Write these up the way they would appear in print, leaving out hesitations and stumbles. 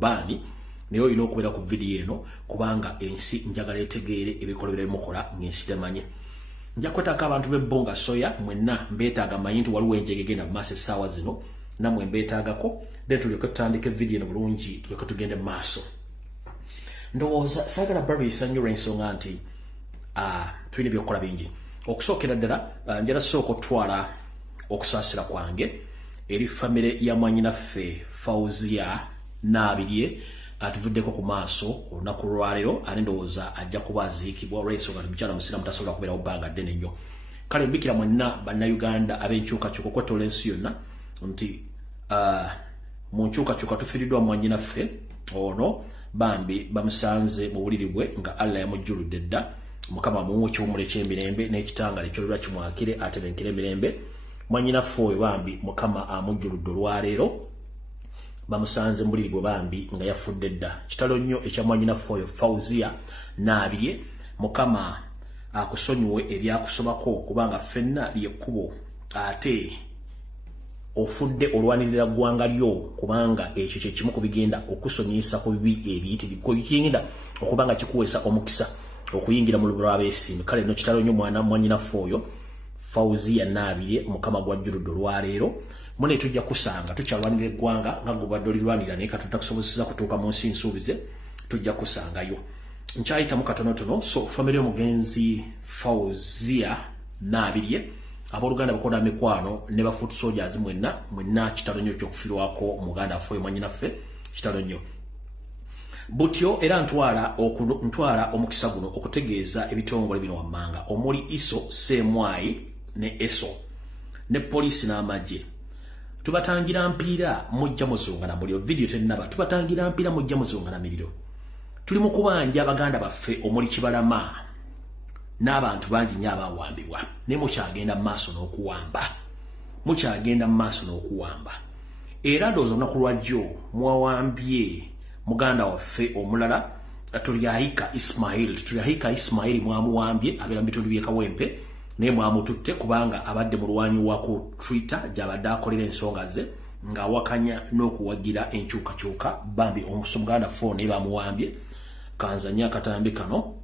bani naye olina okubeera ku video eno kubanga ensi njagala etegeere ebikolo byemukola ng'ensi temanye. Nja kwetaka abantu b'ebbonga soya mwenna mbeetaaga manyi nti waliwo enjega egenda mu maaso essaawa zino nammwe mbeetaagako then tulyoke tutandike video eno bulungi tulyoke tugende mu maaso. Ndowooza saagala babisanyula ensonga nti tulina ebyokukola bingi. Okusookera ddala njala sooka otwala okusaasira kwange eri famire ya mwannyinaffe Fauzia Nabirye atuvuddeko ku maaso olunaku lwaleero ate ndowooza ajja kuba aziikibwa olw'ensonga nti mukyala musiraamu tasobola kubeerawo bbanga ddene nnyo. Kale mbikira mwenna bannayuganda ab'enkyukakyuka okwetola ensi yonna nti mu nkyukakyuka tufiiriddwa mwannyinaffe ono bambi bamusanze mu buliri bwe nga Allah yamujjuludde dda. Mukama muwe ekiwummulo eky'emirembe n'ekitangala ekyolulwa kimwakire atebenkere emirembe. Mwannyinaffe oyo bambi Mukama amujjuludde olwaleero bamusanze mu buliri bwe bambi nga yafudde dda. Kitalo nnyo ekya mwannyinaffe oyo Fauzia Nabirye. Mukama akusonyiwe ebyakusobako kubanga ffenna lyekkubo ate ofudde olwanirira ggwanga lyo kubanga ekyo kye kimu ku bigenda okusonyiyisa ku bibi ebiyitirivu bigenda okubanga kikuweesa omukisa okuyingira mu lubiro lw'abeesimbi. Kale no kitalo nnyo mwannyinaffe oyo Fauzia Nabirye Mukama gwajjuludde olwaleero. Mune tujja kusanga tukyalwanira eggwanga nga gubadde olirwanira naye katonda takusobozesa kutuuka mu nsi nsuubize tujja kusangayo. Nkyayitamu katonotono so famire y'omugenzi Fauzia Nabirye abooluganda bakola mikwano ne ba foot soldiers mwenna kitalo nnyo ky'okufiirwako omuganda affe mwannyinaffe kitalo nnyo. Butyo era ntwala omukisa guno okutegeeza ebitongole bino wammanga omuli ISO Semwai ne ESO ne poliisi n'amagye. Tubatangira mpiira mujja muzunga na muliro video tennaba tubatangira mpiira mujja muzunga na miliro. Tuli mu kubanja abaganda baffe omuli Kibalama n'abantu bangi nnyo abawambibwa ne mukyagenda mu maaso n'okuwamba. Era ndowooza olunaku lwajjo mwawambye muganda waffe omulala Tulyahika Ismail mwamuwambye abeera mu bitundu by'e Kawempe naye mwamututte kubanga abadde mulwanyi wa ku Twitter gy'abadde akolera ensonga ze ng'awakanya n'okuwagira enkyukakyuka bambi omuganda fo naye bamuwambye. Kanzanya akatambi kano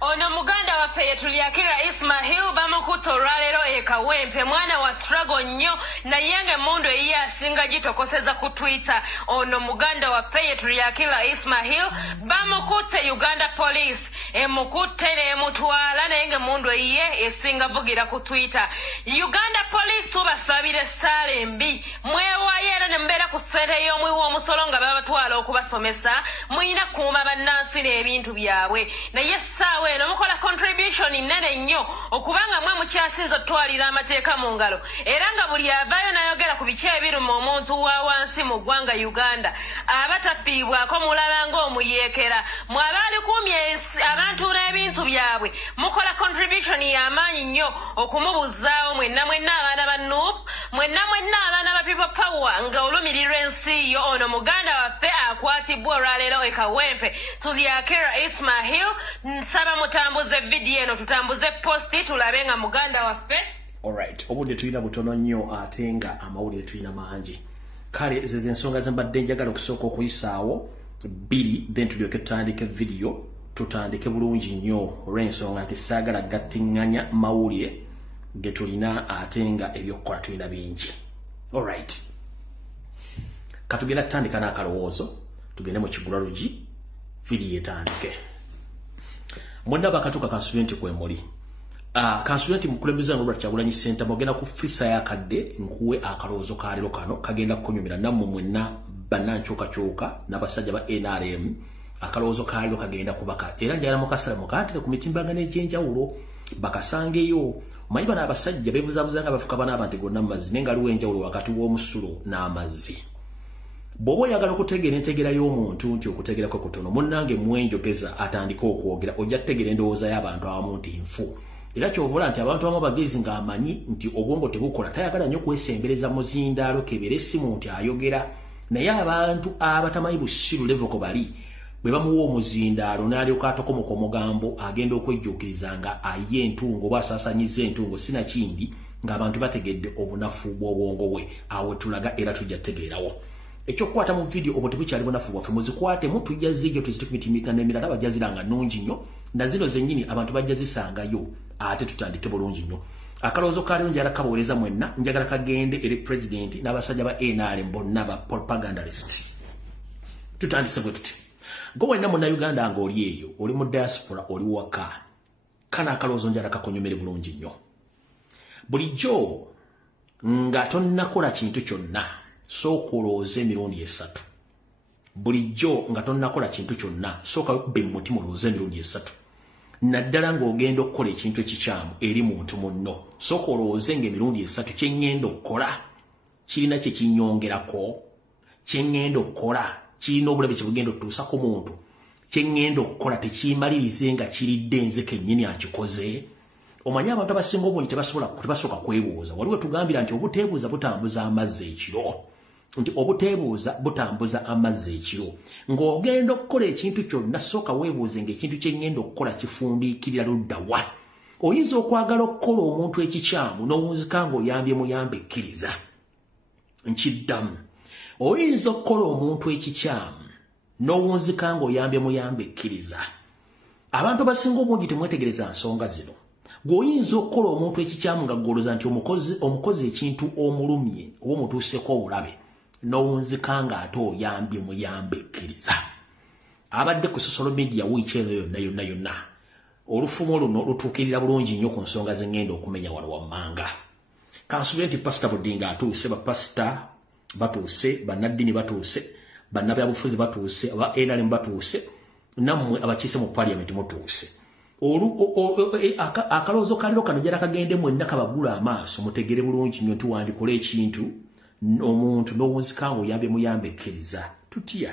ono muganda waffe Tulyakira Ismail bamukutte olwaleero e Kawempe mwana wa struggle nnyo naye ng'emmundu eyiye asinga gitokoseza ku Twitter. Ono muganda waffe Tulyakira Ismail bamukutte Uganda police emukutte n'emutwala naye ng'emmundu eyiye esinga vugira ku Twitter. Uganda police tubasabire essaala embi mwewaayo era ne mbeera ku ssente y'omwi w'omusolo nga babatwala okubasomesa muyina kuuma bannansi n'ebintu byabwe naye essaawa eno mukola contribution nnene nnyo okubanga mwe mukyasinza otwalira amateeka mu ngalo era nga buli avaayo n'ayogera ku biki ebiruma omuntu wa wansi mu ggwanga Uganda abatafiibwako mulaba ng'omuyeekera mwabaali kumye abantu n'ebintu byabwe mukola contribution y'amaanyi nnyo okumubuzaawo mwenna abaana ba Nuupu mwenna abaana ba People Power nga olumirirwa ensi yo. Ono muganda waffe akwatibwa olwaleero e Kawempe Tulyakira Ismail. Nsaba mutambuze video eno tutambuze posti tulabe nga muganda waffe. Alright, obudde tulina butono nnyo ate nga amawulire tulina mangi. Kale zeze ensonga ze mbadde njagala okusooka okuyisaawo bbiri then tulyoke tutandike video tutandike bulungi nnyo olw'ensonga nti saagala gattiŋŋanya mawulire ge tulina ate nga ebyokukola tulina bingi. Alright, katugenda tutandika n'akalowoozo tugende mu Kigula LUJJI video etandike. Mwenna bakatuuka kansulenti kwemuli kansulenti mukulembeza Robert Kyagulanyi Center mogenda ku fisa yakadde nkuwe akalowoozo kaleero kano kagenda kunyumira nammwe mwenna bannankyukakyuka n'abasajja ba NRM akalowoozo kaleero kagenda kubaka era njagala mukasala mukatire ku mitimbagano egy'enjawulo bakasangeyo. Manyi bano abasajja beebuzaabuza nga bafuka bana abantu gonna amazzi naye nga aliwo enjawulo wakati w'omusulo n'amazzi. Bw'oba oyagala okutegeera entegeera y'omuntu nti okutegeera kwe kutono munnange mwenjogeza atandika okwogera ojja kutegeera endowooza y'abantu abamu nti nfu. Era ky'ovola nti abantu abamu bagezi ng'amanyi nti obwongo tebukola tayagala nnyo kwesembereza muzindaalo kebera essimu nti ayogera naye abantu abatamanyi busiru level ko bali bwe bamuwa omuzindaalo n'alyoka atokomoka omugambo agenda okwejjuukiriza nga aye entungo oba asaasanyiza entungo sinakindi ng'abantu bategedde obunafu bw'obwongo bwe awo tulaga era tujja tegeerawo ekyokukwata mu video obwo tebukyali bunafu bwaffe muzikwate mutujja zijjo tuzitumitimika n'emirala bajjaziranga nnungi nnyo na zino zennyini abantu bajja zisangayo ate tutandike bulungi nnyo akaloozo ka leero njagala kabaweereza mwenna njagala kagende eri president n'abasajja ba NRM bonna ba propagandalist tutandise bwe tuti gwe wenna munnayuganda ng'oli eyo oli mu diaspora oli waka kana akaloozo njagala kakonyomere bulungi nnyo bulijjo nga tonnakola kintu kyonna sooka olowooze emirundi 3 bulijjo nga tonnakola kintu kyonna sooka be mu mutima olowooze emirundi 3 naddala ng'ogenda okukola ekintu ekikyamu eri muntu munno sooka olowooze ng'emirundi 3 kye ŋŋenda okukola kirina kye kinnyongerako kye ŋŋenda okukola kirina obulabe kye bugenda otuusa ku muntu kye ŋŋenda okukola tekimalirize nga kiridde nze kennyini akikoze omanyi abantu abasinga obungi tebasooka kwebuuza waliwo tugambira nti obuteebuuza butambuza amazzi ekiro nti obuteebuuza butambuza amazzi ekiro ng'ogenda okukola ekintu kyonna sooka weebuuze ng'ekintu kye ŋŋenda okukola kifundiikirira ludda wa oyinza okwagala okukola omuntu ekikyamu n'owunzika ng'oyambye muyambe ekkiriza nkiddamu oyinza okukola omuntu ekikyamu n'owunzika ng'oyambye muyambe ekkiriza abantu abasinga obungi temwetegereza nsonga zino gwoyinza okukola omuntu ekikyamu nga ggoloza nti omukozi ekintu omulumye oba omutuuseko obulabe n'owunzika ng'ate oyambye muyambe ekkiriza abadde ku social media wiiki eno yonna olufumo luno lutuukirira bulungi nnyo ku nsonga ze ŋŋenda okumenya wano wammanga kansubire nti pasita budinga atuuse bapasita batuuse bannaddiini batuuse bannabyabufuzi batuuse aba NRM batuuse nammwe abakiise mu parliament mutuuse akaloozo kaliro kano jala kagende mwenna kabagula amaaso mutegere bulungi nnyo tuwandikola ekintu omuntu n'owunzika ng'oyambye muyambe ekkiriza tutya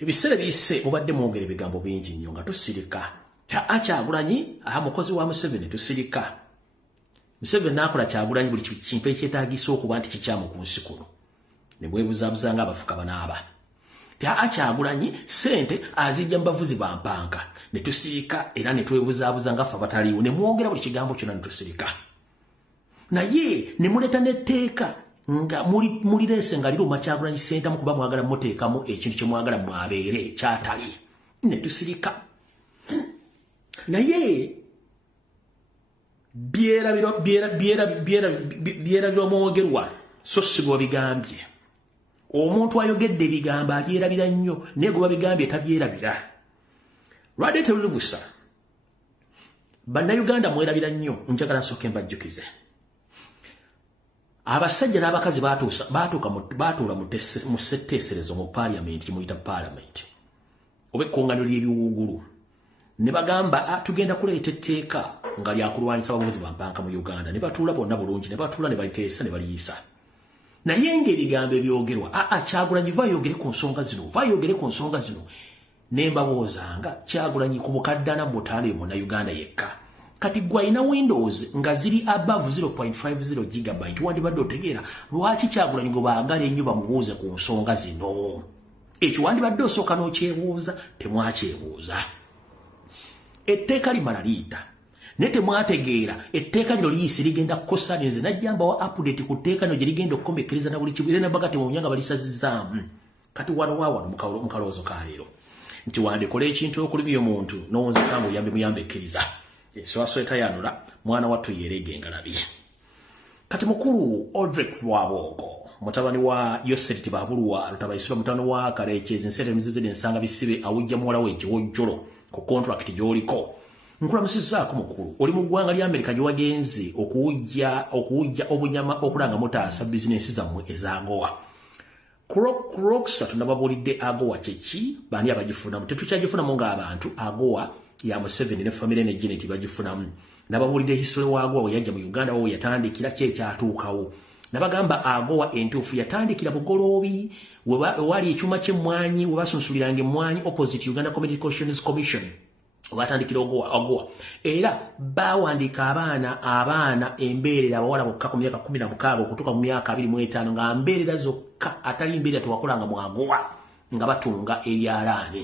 ebiseera biyise mubadde mwongera ebigambo bingi nnyo nga tusirika Kyagulanyi mukozi wa Museveni tusirika Museveni n'akola Kyagulanyi buli kintu ekyetaagisa okuba nti kikyamu ku nsi kuno ne bwebuzabuza ng'abafuka banaaba Kyagulanyi sente azijja mu bavuzi ba mpanka ne tusirika era ne twebuzabuza ngaffe abataliiwo ne mwongera buli kigambo kyonna ne tusirika naye ne muleta n'etteeka nga mulireese nga liruma Kyagulanyi sente mu kuba mwagala muteekamu ekintu kye mwagala mwabeere kyatali ne tusirika naye byerabira omwogerwa so si bwe bigambye omuntu ayogedde ebigambo abyerabira nnyo naye gwe babigambye tabyerabira lwadde teruli busa bannayuganda mwerabira nnyo njagala nsooke mbajjukize abasajja n'abakazi baatuula mu setteeserezo mu parliament kimuyita parliament oba ekkuŋŋaaniro ly'ebiwuugulu ne bagamba tugenda kuleeta etteeka nga lyakulwanyisa abavuzi ba mpanka mu Uganda ne batuula bonna bulungi ne batuula ne baliteesa ne baliyisa naye ng'ebigambo ebyogerwa Kyagulanyi vayogere ku nsonga zino ne mbabuuzanga Kyagulanyi ku bukaddana mu butaano ye munnayuganda yekka kati gwe alina Windows nga ziri above 0.50 gigabyte wandibadde otegeera lwaki Kyagulanyi gwe baagala ennyo bamubuuze ku nsonga zino ekyo wandibadde osooka n'okyebuuza temwakyebuuza etteeka limala liyita naye temwategeera etteeka lino liyise ligenda kukosa nze najjamba wa update ku tteeka lino gye ligenda okukombekereza na buli kibu era nabaga temumya nga balisazizaamu kati wano mu kaloozo ka leero nti wandikola ekintu okulumya omuntu n'owunzika ng'oyambe muyambe ekkiriza swasweta yanula mwana wattu yeerege engalabi kati mukulu Odrek Lwabongo mutabani wa Yoseriti Babulwa lutabayisula mutabani wa Karekyezi ensete mizizide ensanga bisibe awujja muwala we ekiwojjolo ku contract gy'oliko nkulamusizaako mukulu oli mu ggwanga lya Amerika gye wagenze okuwujja obunyama okulanga mutaasa bizinensi zammwe ezaagowa Crocs tunababulidde agowa kyeki bani abagifunamu tetukyagifunamu ng'abantu agowa ya Museveni ne family ne Janet bagifunamu nababulidde history wa agowa we yajja mu Uganda wo yatandikira kyekyatuukawo nabagamba agowa entuufu yatandikira bugoloobi wali ekyuma ky'emmwanyi we basunsuliranga emmwanyi opposite Uganda Communications Commission watandikira ogowa era bawandiika abaana embeerera abawala bokka ku myaka 16 okutuuka mu myaka 25 nga mbeerera zokka atali mbeerera tewakolanga mwagowa nga batunga ebyalaane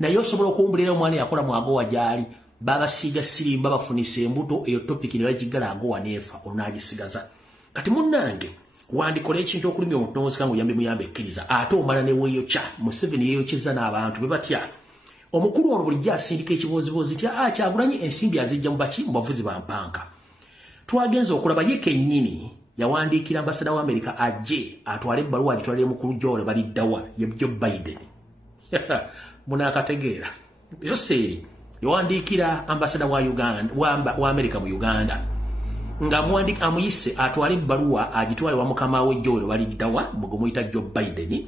naye osobola okuwumbulira omwana yakola mwagowa gyali baba siga sirimba bafunise embuto eyo topic ne bagigala ngo wanefa onagisigaza kati munnange wandikola ekintu okulimya omutonzi kango yambe muyambe ekkiriza ate omala ne weyo cha Museveni yeyo kiza n'abantu bebatya omukulu ono bulijja asindika ekibozibozi tya Kyagulanyi ensimbi azijja mu baki mu bavuzi ba mpanka twagenza okulaba ye kennyini yawandiikira ambasada wa America ajje atwale ebbaluwa agitwalire mukulu Joe baliddawa ye Joe Biden munakategeera yoseri yawandiikira ambasada wa Uganda wa America mu Uganda nga muandika amuyise atwale ebbaluwa agitwale wa mukama we Joe baliddawa mugomuyita Joe Biden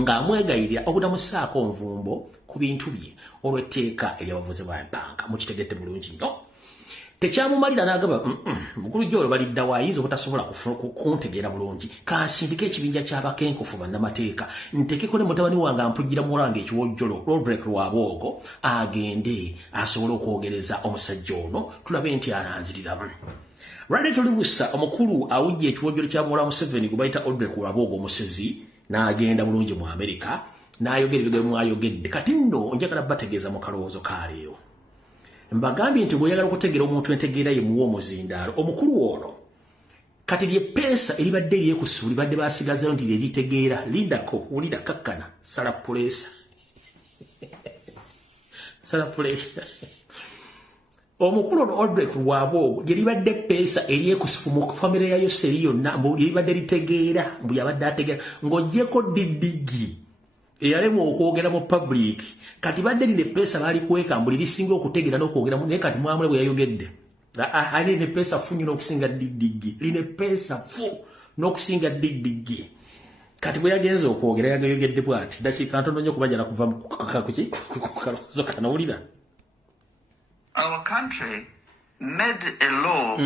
nga amwegayirira okutamusaako nvumbo ku bintu bye olw'etteeka eryabavuzi ba mpanka mukitegedde bulungi nnyo tekyamumalira n'agamba mukulu Joe baliddawo ayinza obutasobola kuntegeera bulungi kansindika ekibinja ky'abakenkufu bannamateeka ntekeko ne mutabani wange ampugira muwolanga ekiwojjolo Roderick Lwabwogo agende asobole okwogereza omusajja ono tulabe nti aranziriramu Radde Tolibusa omukulu awujja ekiwojjolo kya muwala Museveni gwe bayita Roderick Lwabwogo omusezi n'agenda bulungi mu Amerika n'ayogera ebigambo mwayogedde kati nno njagala bategeeza mu kalowoozo kaaleero mbagambye nti bw'oyagala okutegeera omuntu entegeera ye muwa omuzindaalo omukulu ono kati lye peesa eribadde eryekusu libadde basigazayo nti lyeritegeera lindako wulira kakkana sala puleesa sala puleesa omukulu ono Roderick Lwabwogo lyeribadde peesa eryekusufu mu famire yayo seri yonna lyeribadde litegeera mbu yabadde ategeera ng'oggyeko diddigi eyalemu okwogera mu public kati badde ne pesa bali kweka mbuli lisinga okutegeera n'okwogera naye kati mwamule bwe yayogedde ali ne pesa fu nnyo n'okusinga diddigi line pesa fu n'okusinga diddigi kati bwe yagenza okwogera yagayogedde bw'ati dakiika ntono nnyo kubajala kuva ku kaloozo kanawulira. Our country made a law,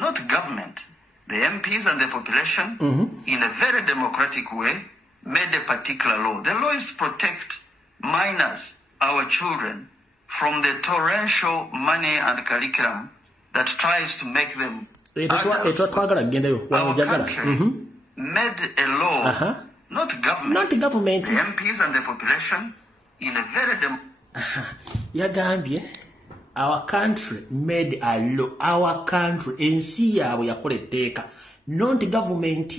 not government, the MPs and the population, in a very democratic way, made a particular law. The law is to protect minors, our children, from the torrential money and curriculum that tries to make them adults. Our country made a law, not government, the MPs and the population, in a very Yagambye, our country made a law. Our country, ensi yaabwe yakola etteeka, not government.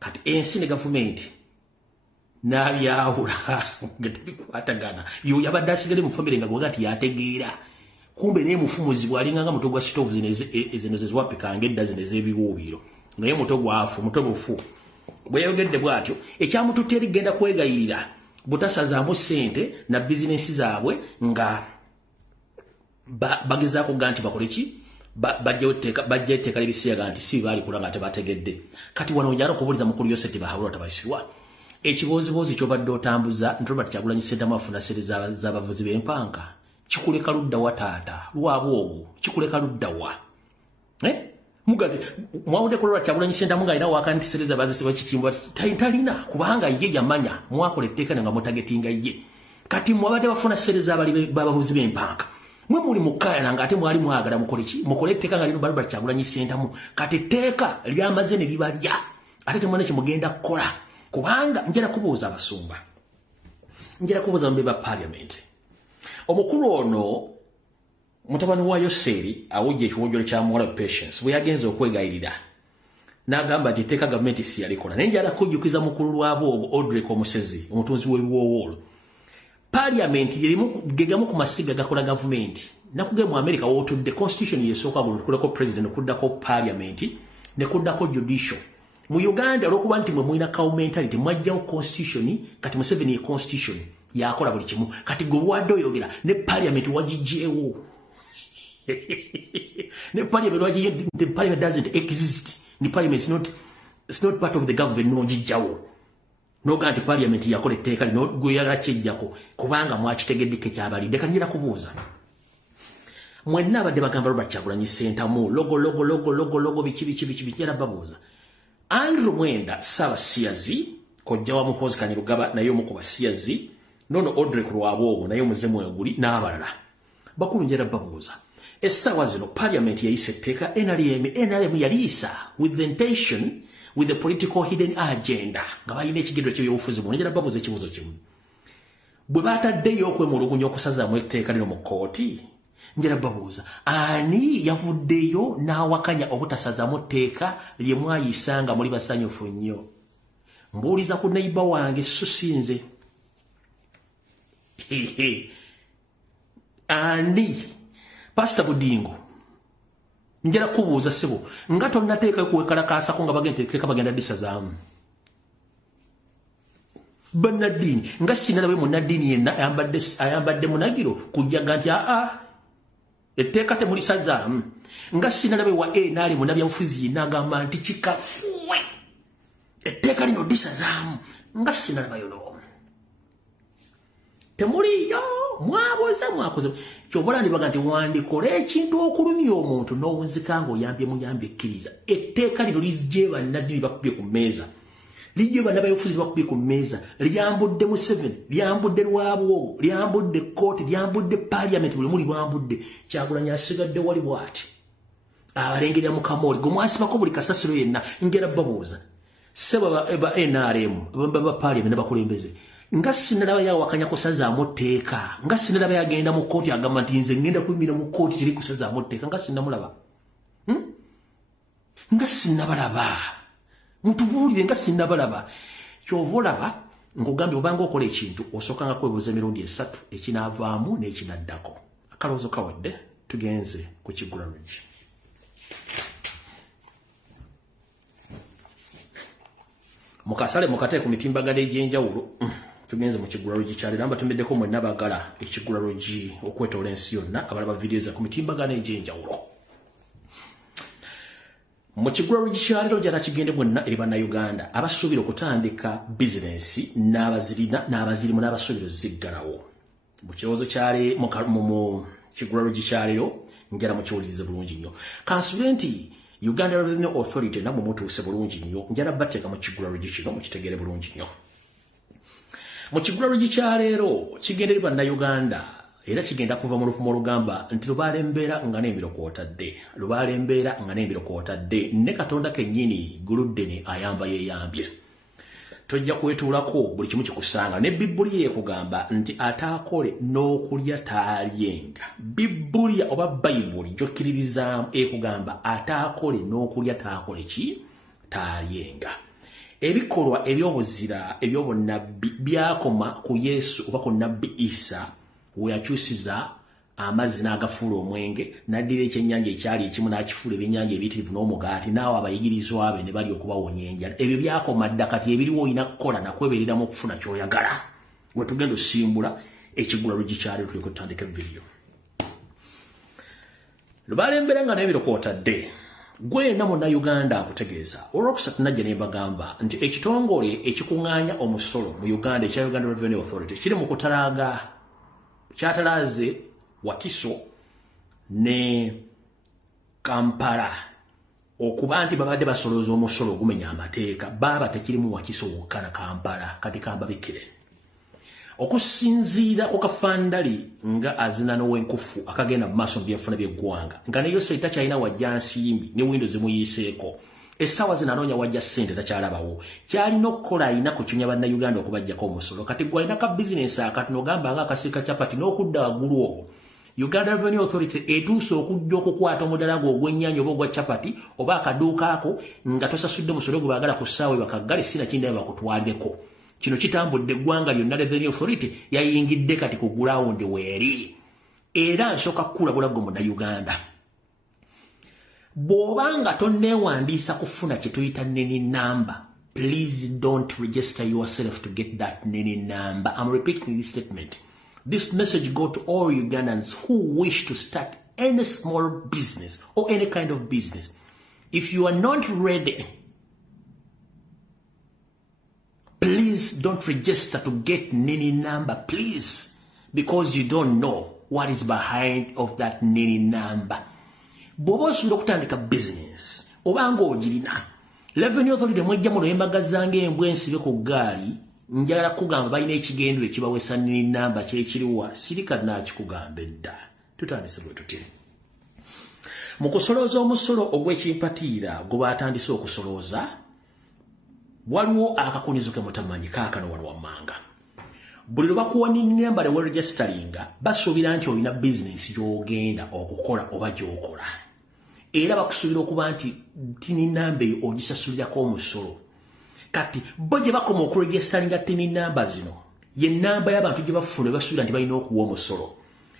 Kati ensi ne gavumenti n'abyawula ng'tebikwatagana yo yabadde asigale mu famire nga gwaga nti yategeera kumbe naye mufumuzi bw'alinga nga muto gwa sitovu zino zezwapikanga edda zino ez'ebiwuubiro naye muto gwafu muto bufu bwe yayogedde bw'atyo ekyamututte erigenda kwegayirira butasazaamu ssente na bizinensi zaabwe nga bagezaako ga nti bakole ki bajja etteeka libisiyaga nti si baali kulanga tebategedde kati wano njala okubuuliza mukulu yose tibahabulwa tabayisirwa ekibooziboozi kyobadde otambuza Robert Kyagulanyi Ssentamu afuna sente z'abavuzi b'empanka kikuleka ludda wa taata Lwabwogo kikuleka ludda wa mugati mwawudde ku Robert Kyagulanyi Ssentamu ng'alina wakanti sente zabazisibwa kikimbwa talina kubanga ye yamanya mwakola etteeka nga mutagetinga ye kati mwabadde bafuna sente z'abavuzi b'empanka mwe muli mukaya nga ate mwali mwagala mukole ki mukole etteeka nga lino Robert Kyagulanyi Ssentamu kati etteeka lyamaze ne libalya ate temwana kimugenda kukola kubanga njala kubuuza abasumba njala kubuuza bambe ba parliament omukulu ono mutabani wa Yoseri awujja ekiwojjolo kya Muwala Patience bwe yagenza okwegayirira n'agamba nti etteeka gavumenti si yalikola naye njala kujjukiza mukulu Lwabwogo Roderick omusezi omutunzi w'ebiwoowoolo Parliament yelimu gegamu ku masiga gakola government nakugema mu America wotudde constitution yesooka kulako president kuddako parliament ne kuddako judicial mu Uganda olwokuba nti mwe mwina mentality mwajjawo constitution kati Museveni constitution yakola buli kimu kati gwe wadde oyogera ne parliament wagijjeewo ne parliament wagijjeewo the parliament doesn't exist the parliament is not part of the government no gijjawo noga nti parliament yakola etteeka lino gwe yagala kijjako kubanga mwakitegedde kyabalidde kanira kubuuza mwenna abadde bagamba Robert Kyagulanyi Ssentamu logo biki njala babuuza Andrew Mwenda Ssaabasiyazi kojja wa Muhoozi Kanyarugaba naye omu ku basiyazi nono Roderick Lwabwogo naye omuzemu eguli n'abalala bakulu njala babuuza essaawa zino parliament yayisa etteeka NRM yaliisa with the intention with the political hidden agenda nga balina ekigendo ky'ebyobufuzi mu njala babuuza ekibuuzo kimu bwe bataddeyo okwemulugunya okusazaamu etteeka lino mu kkooti njala babuuza ani yavuddeyo n'awakanya obutasazaamu etteeka lye mwayisanga muli basanyufu nnyo mbuuliza ku neiba wange so sinze ani Pastor Budingo njala kubuuza sebo nga tonnateeka kuwekalakaasako nga bagenda bagenda disazaamu Banadini nga sinalabe munadini yenna ayambadde munagiro kujaga nti etteeka temulisazaamu nga sinalabe wa naali munabyabufuzi yenna agamba nti kikafuwe etteeka lino disazaamu nga sinalabayo n'omu temuliyo mwakoze kyobola ndibaga nti wandikola ekintu okulumya omuntu n'owunzika ng'oyambye muyambye ekkiriza etteeka lino lijje bannadini bakubye ku mmeeza lijje bannabayobufuzi bakubye ku mmeeza lyambudde mu 7 lyambudde lwabwogo lyambudde kkooti lyambudde parliament buli muli bwambudde Kyagulanyi asigadde wali bw'ati abalengerera mu kamooli gwe mwasibako buli kasasiro yenna ngera babuuza seba eba NRM baba parliament n'abakulembeze nga sinalaba yawakanya kusazaamu etteeka nga sinalaba yagenda mu kkooti agamba nti nze ngenda kuyimira mu kkooti kiri kusazaamu etteeka nga sinamulaba nga sinabalaba mutubuulire nga sinnabalaba kyova olaba ng'ogambye obanga okola ekintu osooka nga kwebuuza emirundi 3 ekinaavaamu n'ekinaddako akalowoozo kawadde tugenze ku Kigula Lujji mukasale mukate ku mitimbagano egy'enjawulo tugenze mu Kigula Lujji kyalera mbatumiddeko mwenna baagala ekigula Lujji okwetoola ensi yonna abalaba vidiyo za ku mitimbagano egy'enjawulo mu Kigula Lujji kyalero jana kigende mwenna eri bannayuganda abasuubira okutandika bizinensi n'abazirina n'abazirimu n'abasuubira ziggalawo mu kirowoozo kyale mu Kigula Lujji kyalero njala mukiwulirize bulungi nnyo kansubire nti Uganda Revenue Authority namwe mutuuse bulungi nnyo njala batteeka mu Kigula Lujji kino mukitegeere bulungi nnyo mu Kigula Lujji kyalero kigende eri bannayuganda era kigenda kuva mu lufumo olugamba nti lubaale mbeera nga n'embiro kw'otadde lubaale mbeera nga n'embiro kw'otadde ne Katonda kennyini guluddeni ayamba yeeyambye tojja kwetuulako buli kimu kikusanga ne Bibbuliya ekugamba nti ataakole n'okulya taalyenga Bibbuliya oba Bayibuli gy'okkiririzaamu ekugamba ataakole n'okulya taakole ki taalyenga ebikolwa eby'obuzira eby'obunnabbi byakoma ku Yesu oba ku Nabbi Isa weyakyusiza amazzi n'agafuula omwenge n'addira ekyennyanja ekyali ekimu n'akifuula ebyennyanja ebiyitirivu n'omugaati naawe abayigirizwa be ne bali okubawonya enjala ebyo byakoma dda kati ebiriwo olina kukola nakwebereramu okufuna ky'oyagala we tugenda osimbula Ekigula Lujji kyalero tuleke tutandika vidiyo lubaale mbeera nga n'ebiro kw'otadde gwena munnayuganda akutegeeza olwokusatu najja ne mbagamba nti ekitongole ekikuŋŋaanya omusolo mu Uganda ekya Uganda Revenue Authority kiri mu kutalaaga kyatalaze Wakiso ne Kampala okuba nti babadde basolooza omusolo ogumenya amateeka baaba tekirimu Wakiso wokka na Kampala kati kambabikire okusinziira ku kafandali nga azina n'ow'enkufu akagenda mu maaso mu byenfuna by'eggwanga nga ne Yose takyalina wajja nsimbi ne windo zimuyiiseeko essaawa zino anoonya wajja ssente takyalabawo kyalina okukola alina kukinya bannayuganda okubajjako omusolo kati gwe alina ka bizinensi akatono ogamba nga akasiika kyapati n'okudda waggulu okwo Uganda Revenue Authority etuuse okujja okukwata omuddala gwo ogw'ennyaanya oba ogwa kyapati oba akaduuka ako nga tosasudde musolo gwe baagala ku ssaawa bakaggale sinakindaba bakutwalireko kino kitambudde eggwanga lyonna Revenue Authority yayingidde kati ku gulawundi weeri era nsooka kukulabula gwe munnayuganda bw'obanga tonneewandiisa kufuna kye tuyita nini number please don't register yourself to get that nini number. I'm repeating this statement. This message go to all Ugandans who wish to start any small business or any kind of business. If you are not ready, please don't register to get nini number, please, because you don't know what is behind of that nini number. Bw'oba osuubira okutandika business obanga ogirina Revenue Authority mwejja muno embagazanga embwa ensibe ku ggaali njagala kugamba balina ekigendero ekibawesa nini namba kyekiriwa sirika nakikugambe dda tutandise bwe tuti mu kusolooza omusolo ogw'ekimpatiira gwe baatandise okusolooza waliwo akakunizo ke mutamanyi kaakano wano wammanga buli lubakuwa namba lewe registeringa basuubira nti olina business gy'ogenda okukola oba gy'okola era bakusuubira okuba nti tini namba eyo ogisasulirako omusolo kati bo gye bakoma okuregisteringa tini namba zino ye namba y'abantu gye bafuna basuubira nti balina okuwa omusolo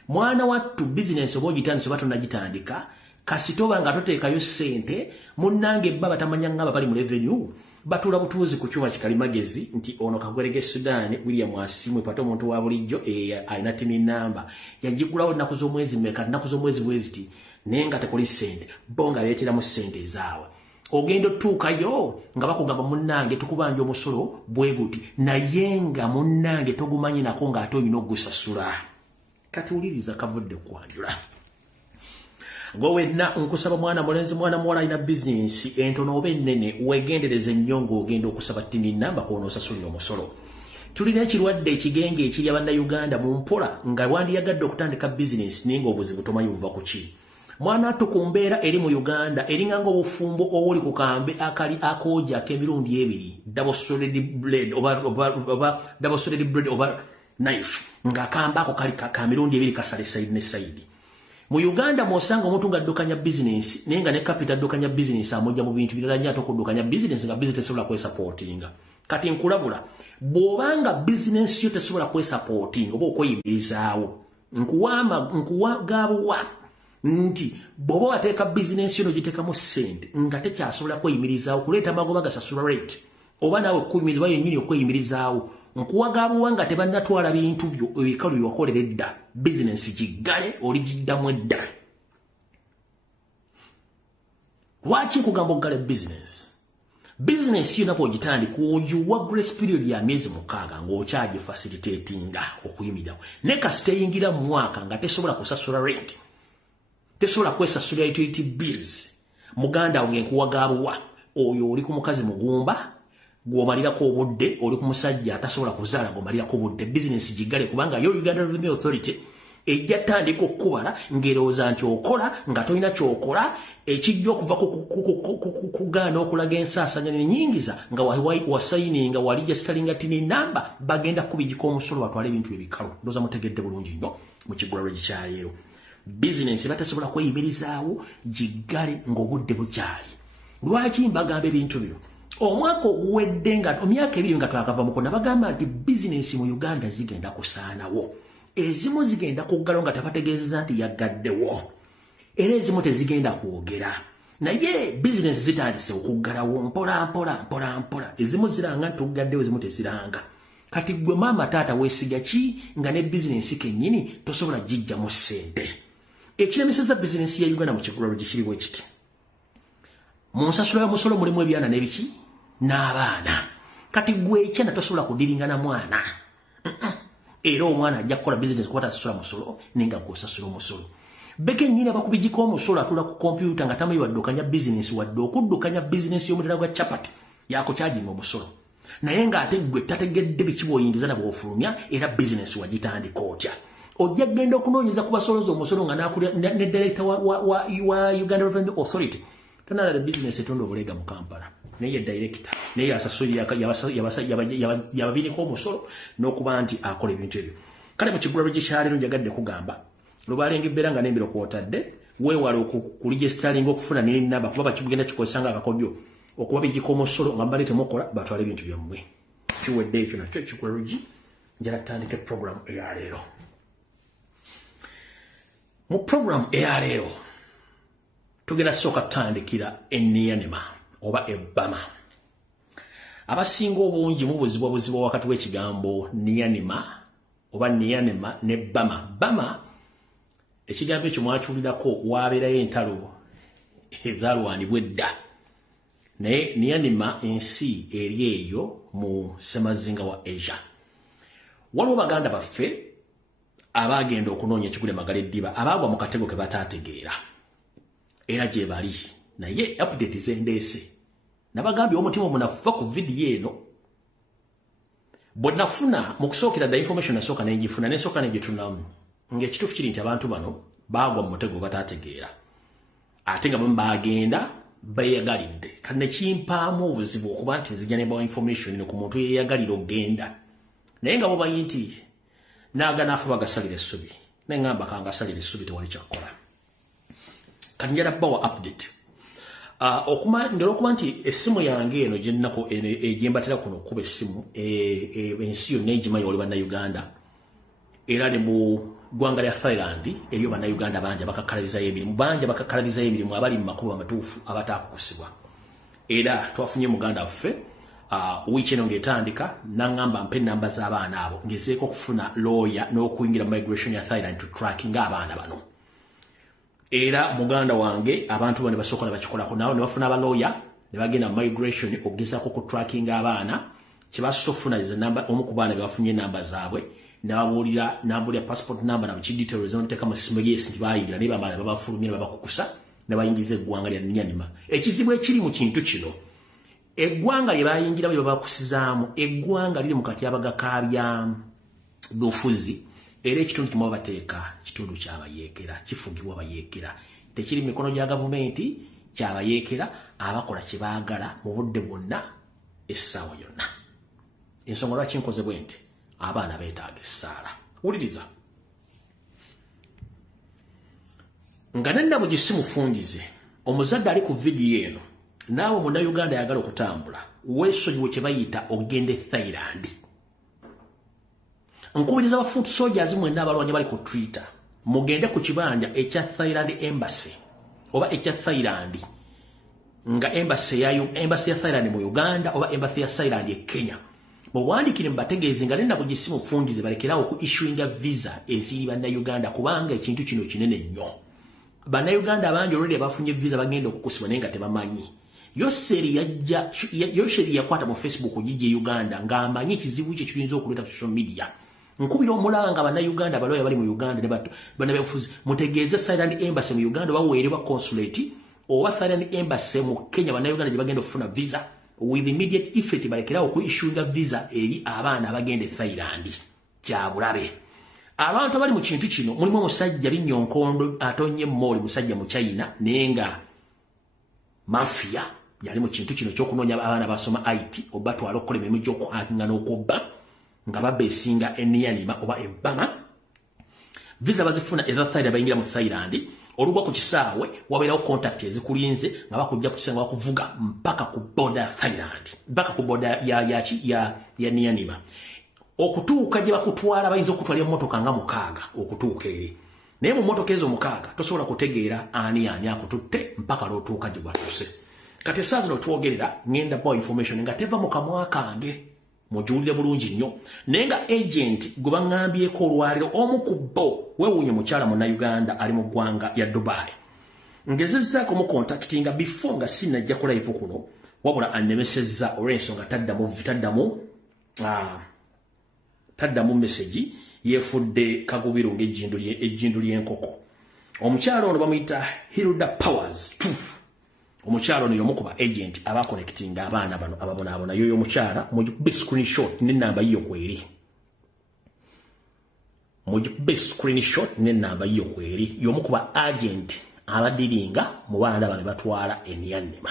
mwana wattu business oba ogitandise oba tonnagitandika kasitoba nga toteekayo ssente munnange baba tamanya ngaba bali mu revenue batula butuuzi ku kyuma kikalimagezi nti ono kagwerege Sudan William Asimwe pato omuntu wa bulijjo alina tini namba yagigulawo nnaku z'omwezi mmeka nnaku z'omwezi bweziti naye nga tekuli ssente bo nga beeteramu ssente ezaawe ogenda otuukayo nga bakugamba munnange tukubanja omusolo bwe guti naye nga munnange togumanyi nako ng'ate olina ogusasula kati wuliriza kavudde kwanjula Gwenna nkusaba mwana mulenzi mwana muwala alina business entono oba ennene wegendereze ennyo ng'ogenda okusaba tini namba kw'ono osasulira omusolo. Tulina ekirwadde ekigenge ekiri Abannayuganda mu mpola nga wandiyagadde okutandika business naye ng'obuzibu tomanyi buva ku ki. Mwana atto ku mbeera eri mu Uganda eringa ng'obufumbo obuli ku kambe akali akooja ak'emirundi ebiri double solid bread oba knife ng'akambe ako kali ka mirundi ebiri kasale side ne side. Mu Uganda mwosanga omuntu ng'addukanya business naye nga ne capital addukanya business amujja mu bintu birala nnyo ate okuddukanya business nga business tesobola kwesupportinga. Kati nkulabula bw'obanga business yo tesobola kwesupportinga oba okweyimirizaawo nkuwagaabuwa nti bw'oba wateeka business yo n'ogiteekamu ssente nga tekyasobola kweyimirizaawo kuleeta amagoba gasasula rate oba naawe kuyimirizibwa yennyini okweyimirizaawo nkuwagaabuwa nga tebannatwala bintu byo ebikalu byewakolera edda business giggale oligiddamu edda. Lwaki nkugamba oggale business yo nako ogitandika ogiwa grace period ya myezi 6 ng'okyagi facilitatinga okuyimirirawo ne kasita eyingira mu mwaka nga tesobola kusasula rent tesobola kwesasula utility bills muganda wange nkuwagaabuwa oyo oli ku mukazi mugumba gwomalirako obudde oli ku musajja atasobola kuzaala gwomalirako obudde business giggale kubanga yo Uganda Revenue Authority ejja tandika okukubala ng'erowooza nti okola nga tolina kyokola ekijja okuva kugaana okulaga ensaasanya n'ennyingiza nga wasayininga wali gesitalinga tini namba bagenda kubigika omusolo batwala ebintu ebikalu ndowooza mutegedde bulungi nnyo mu kigula lwe gikyaliyo business batasobola kweyimirizaawo giggale ng'obudde bukyali. Lwaki mbagamba ebintu bino? Omwaka oguwedde nga emyaka 2 nga twakava muko nabagamba nti business mu Uganda zigenda kusaanawo ezimu zigenda kuggalawo nga tabategeezeza nti yagaddewo era ezimu tezigenda kwogera naye business zitandise okuggalawo mpola ezimu ziranga nti tugaddewo ezimu teziranga. Kati gwe maama taata weesiga ki nga ne business kennyini tosobola gijja mu ssente. Ekiremeseza business ya Uganda mu kigulalo gikiriwo ekiti mu nsasula y'omusolo mulimu ebyana n'ebiki n'abaana. Kati gwe ekyana tosobola kudiringana mwana era omwana ajja kukola business kuba tasasula musolo nenga gw'osasula omusolo. Beke nnyini abakubigika omusolo atula ku kompyuta nga tamanyi waddukanya business wadde okuddukanya business y'omulala gwa chapati yaako kyajinga omusolo naye ng'ate gwe tategedde biki bw'oyingiza na bw'ofulumya era business wagitandika otya. Ojja genda okunoonyeza ku basoloza omusolo nga ne director wa Uganda Revenue Authority tanalala business etonda obulega mu Kampala naye director naye yasasulira yababiiniko omusolo n'okuba nti akola ebintu ebyo. Kale mu kigula lwe gikyalero njagadde kugamba lubalenga ebbeera nga n'embiro kwotadde weewale okuligestalinga okufuna n'ennamba kuba bakigenda kikozesa nga akakodyo okuba bigika omusolo nga mbali temukola batwala ebintu byammwe. Kiwedde ekyo nakyo ekigula lwe njala tutandike program eyaleero. Mu program eyaleero tugenda sooka tutandikira enniyanima oba ebbama. Abasinga obungi mubuzibwabuzibwa wakati w'ekigambo niyanima oba niyanima ne bbama. Bbama ekigambo ekyo mwakiwulirako waabeerayo entalo ezaalwanibwa edda naye niyanima ensi eri eyo mu ssemazinga wa Asia. Waliwo baganda baffe abaagenda okunoonya ekigule Magala eddiba abaagwa mu katego ke bataategeera era gye bali naye update zendeese nabagambye omutima omunafuva ku vidiyo eno bwe nafuna mu kusookera dda information nasooka nengifuna nesooka negitunamu ng'ekituufu kiri nti abantu bano baagwa mu mutego bataategeera ate nga bamu baagenda beeyagalidde kati nekimpaamu obuzibu okuba nti nzija ne bawa information eno ku muntu yeeyagalira okgenda naye nga bomanyi nti naagana afe bagasalira essubi naye ngamba kangasalira essubi tewali kyakkola kati njala bawa update ndera okuba nti essimu yange eno gyennako egyembatera kuno okuba essimu ensi yonna egimanyi oli bannayuganda era ne mu ggwanga lya Thailand eriyo bannayuganda bangi abakakkalabizayo emirimu abali mu makubo amatuufu abataakukusibwa era twafunye muganda waffe wiiki eno ng'etandika naŋŋamba mpe ennamba z'abaana abo ngezeeko okufuna lawyer n'okuyingira migration ya Thailand to tracking abaana bano era muganda wange abantu bane basooka ne bakikolako nawo ne bafuna abalawyer ne bagenda migration okugezaako ku tracking abaana kyebasoose okufuna ze namba omu ku baana be bafunye ennamba zaabwe n'abuulira passport number na biki details onteeka mu ssimu lyesi nti baayingira naye babaana babafulumye ne babakukusa ne bayingiza eggwanga lya nyanima ekizibu ekiri mu kintu kino eggwanga lye bayingira bwe babakusizaamu eggwanga liri mu katyabaga ka byobufuzi era ekitundu kimu bateeka kitundu kyabayeekera kifugibwa bayeekera tekiri mikono gya gavumenti kyabayeekera abakola kye baagala mu budde bwonna essaawa yonna ensonga lwaki nkoze bwe nti abaana beetaaga essaala wuliriza nga nenna gisimufungize omuzadde ali ku vidiyo eno naawe munnayuganda ayagala okutambula weesonyiwe kye bayita ogende Thailand nkubiriza abafuutu soldiers mwenna abalwanyi bali ku Twitter mugende ku kibanja ekya Thailand embassy oba ekya Thailand nga embassy ya Thailand mu Uganda oba embassy ya Thailand e Kenya muwandikire mbategeeze nga nenna gisimufungize balekerawo ku issuinga visa eziri bannayuganda kubanga ekintu kino kinene nnyo bannayuganda abangi already bafunye visa bagenda okukusibwa naye nga tebamanyi Yoseri yakwata mu Facebook gijje Uganda ng'amanyi ekizibu kye kirinza okuleeta social media nkubira omulanga bannayuganda abaloya bali mu Uganda ne bannabefuzi mutegeeze Thailand embassy mu Uganda baweerebwa consulate oba Thailand embassy mu Kenya bannayuganda gye bagenda okufuna visa with immediate effect balekerawo ku issuinga visa eri abaana abagenda Thailand kyabulabe abantu abali mu kintu kino mulimu omusajja Binyonkondo atonye Moli musajja mu China nenga mafia yali mu kintu kino ky'okunoonya abaana basoma IT oba twala okukola emirimu gy'okuhakinga n'okubba nga babeesinga enyanima oba ebbama visa bazifuna eza Thailand bayingira mu Thailand olugwa ku kisaawe wabeerawo contact ezikulinze nga bakujja kusenga bakuvuga mpaka ku boda ya Thailand mpaka ku boda ya nyanima okutuuka gye bakutwala bayinza okutwala emmotoka nga 6 okutuuka eri naye mu mmotoka ezo 6 tosobola kutegeera ani akututte mpaka lw'otuuka gye batuse kati essaazi no twogerera ngenda bawa information nga teva mu kamwa kange mujuulire bulungi nnyo naye nga agent gwe baŋŋambyeko olwaliro omu ku bo weewuunye mukyala munnayuganda ali mu ggwanga ya Dubai ngezezzaako mu contactinga before nga sinajja ku live kuno wabula annemesezza olw'ensonga taddamu message yefudde kagubiru ng'ejjindu ly'enkoko omukyala ono bamuyita Hilda Powers 2 omukyala ono y'omukuba agent abakonectinga abaana bano ababonaabona yoyo omukyala mugikube screenshot n'ennamba yiyo kweri y'omukuba agent abadiringa mu baana bano batwala enyanima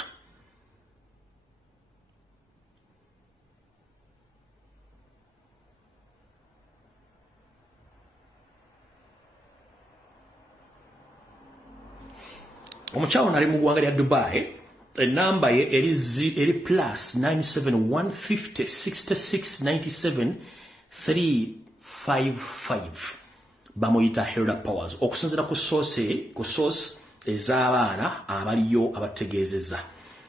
omukyalo nali mu ggwanga lya Dubai enamba ye eri plus 971-50-66-97-355 bamuyita Hilda Powers okusinziira ku source ez'abaana abaliyo abategeezezza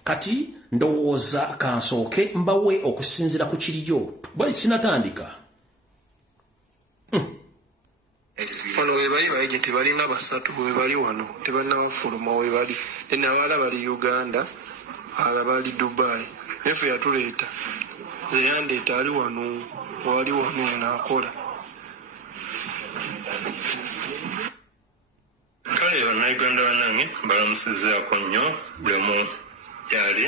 kati ndowooza kansooke mbawe okusinziira ku kiriyo bali sinatandika wano webali baagenti balina basatu webali wano tebannabafuluma webali tena abala bali Uganda ala bali Dubai efe yatuleeta zeyandeeta ali wano naakola kale bannayuganda bannange balamusizzaako nnyo buli omu yali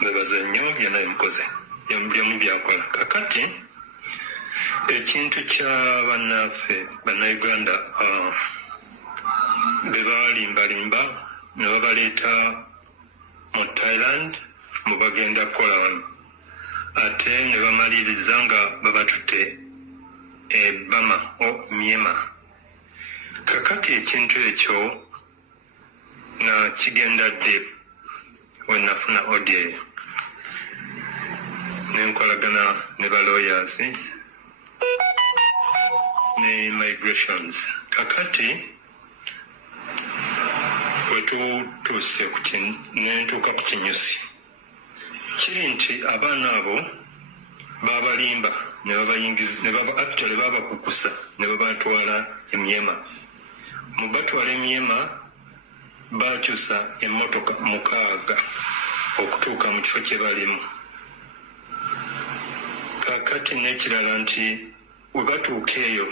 bebaza nnyo byonna bikoze byemu byakola kakati ekintu kya bannaffe bannayuganda be balimbalimba ne babaleeta mu Thailand mu bagenda kukola wano ate ne bamaliriza nga babatutte Bama o Myema. Kakati ekintu ekyo na kigenda dde when nafuna audio nenkolagana ne ba lawyers ne migrations. Kakati wetutuuse nentuuka ku kinyusi kiri nti abaana abo babalimba ne babayingiza actually babakukusa ne babatwala Emyema. Mu batwala Emyema bakyusa emmotoka 6 okutuuka mu kifo kye balimu. Kakati n'ekirala nti we batuuka eyo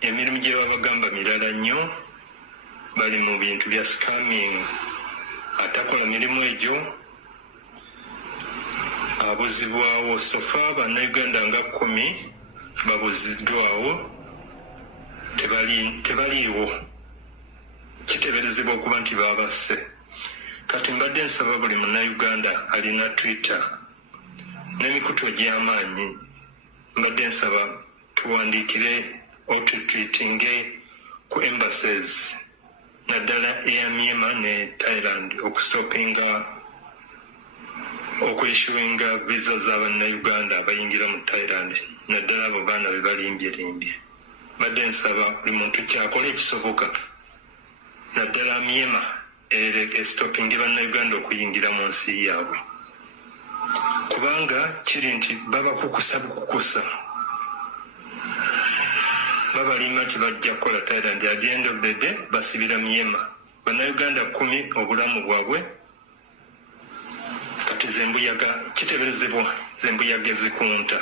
emirimu gye babagamba mirala nnyo, bali mu bintu bya scamming. Atakola mirimu egyo abuzibwawo. Sofa bannayuganda nga 10 babuziddwawo tebaliiwo, kiteeberezebwa okuba nti babasse. Kati mbadde nsaba buli munnayuganda alina Twitter n'emikutu egy'amaanyi, mbadde nsaba tuwandiikire otutwitinge ku embassies naddala eya Myema ne Thailand okusitopinga okwishyuinga visa z'abannayuganda abayingira mu Thailand, naddala abo baana be balimbye. Mbadde nsaba buli muntu kyakola ekisoboka naddala Myema esitopinge bannayuganda okuyingira mu nsi yaabwe, kubanga kiri nti babakukusa bukukusa. Babalima nti bajja kukola Thailand, at the end of the day basibira Myema. Bannayuganda 10 obulamu bwabwe kati zembuyaga, kiteeberezebwa zembuyaga ezikunta.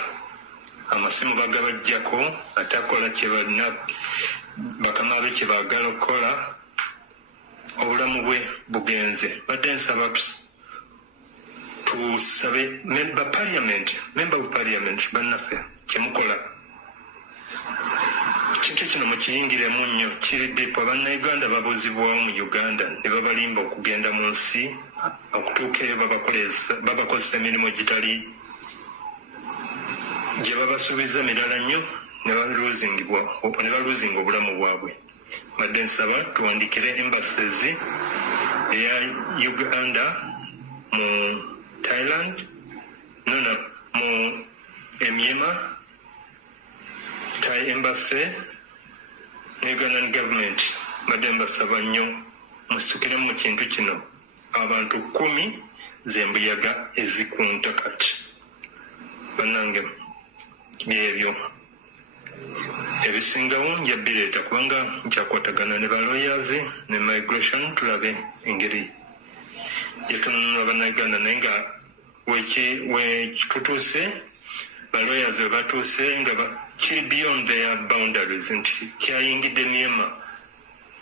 Amasimu bagabajjako atakola kye balina bakama be kye baagala okukola, obulamu bwe bugenze. Badde nsaba tusabe member of parliament bannaffe kyemukola kintu kino mukiyingiremu nnyo. Kiri dipo bannayuganda babuzibwawo mu Uganda ne babalimba okugenda mu nsi okutuuka eyo babakozesa emirimu gitali gye babasuubiza mirala nnyo ne baluzinga obulamu bwabwe. Badde nsaba tuwandikire embassies eya Uganda mu Thailand mu Emyema, Thai embassy ne Ugandan government. Badde mbasaba nnyo musukiremu mu kintu kino. Abantu 10 zembuyaga ezikunta kati. Bannange byebyo ebisingawo njabireeta kubanga nkyakwatagana ne ba lawyers ne migration tulabe engeri gyetununula bannayuganda, naye nga wekitutuuse ba lawyers we batuuse nga kiri beyond their boundaries, nti kyayingidde Myema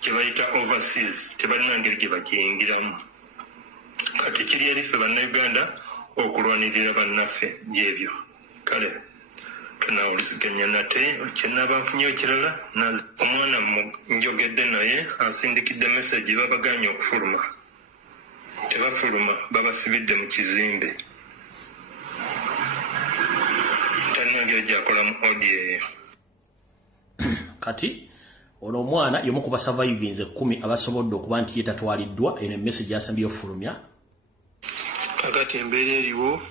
kye bayita overseas, tebalina ngeri gye bakiyingiramu. Kati kiri erife bannayuganda okulwanirira bannaffe gyebyo. Kale tunawuliziganya nate kyenaba nfunyeyo kirala, omwana njogedde naye asindikidde message babaganye okufuluma. Tebafuluma, babasibidde mu kizimbe. Talina ngeri gyakola mu audio eyo. Kati ono omwana yomu ku basurvivors 10 abasobodde okuba nti yetatwaliddwa, eno message asambye ofulumya. Kakati embeera eriwo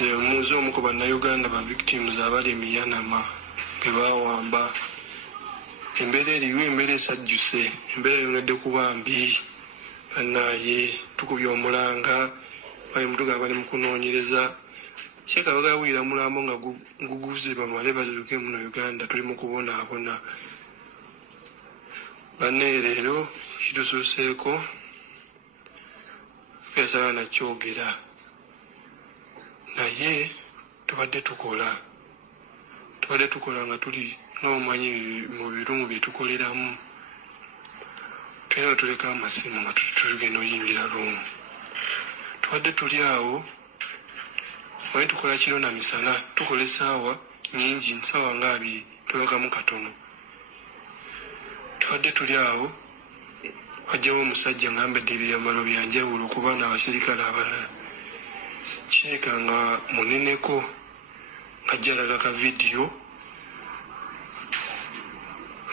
muze omu ku bannayuganda ba victims abali Miyanama be bawamba. Embeera eriwo, embeera esajjuse, embeera yonedde kuba mbi. Bannaye tukubye omulanga bali mutuga bali mu kunoonyereza. Kyeka bagawira mulambo nga guguze bamale bazuke muno Uganda tuli mu kubonaabona. Banne leero kitususeeko yasaba nakyogera naye tubadde tukola nga tuli n'omumanyi mu birumu bye tukoleramu. Tulina tuleka amasimu nga tugenda oyingira ruumu. Tubadde tuli awo wali tukola kiro na misana, tukola essaawa nnyingi, nsaawa nga 2 tulekamu katono. Tubadde tuli awo wajjawo omusajja ngambedde ebyambalo byanjawulo okuba n'abasirikale abalala. cheka nga muneneko ngajalaga ka video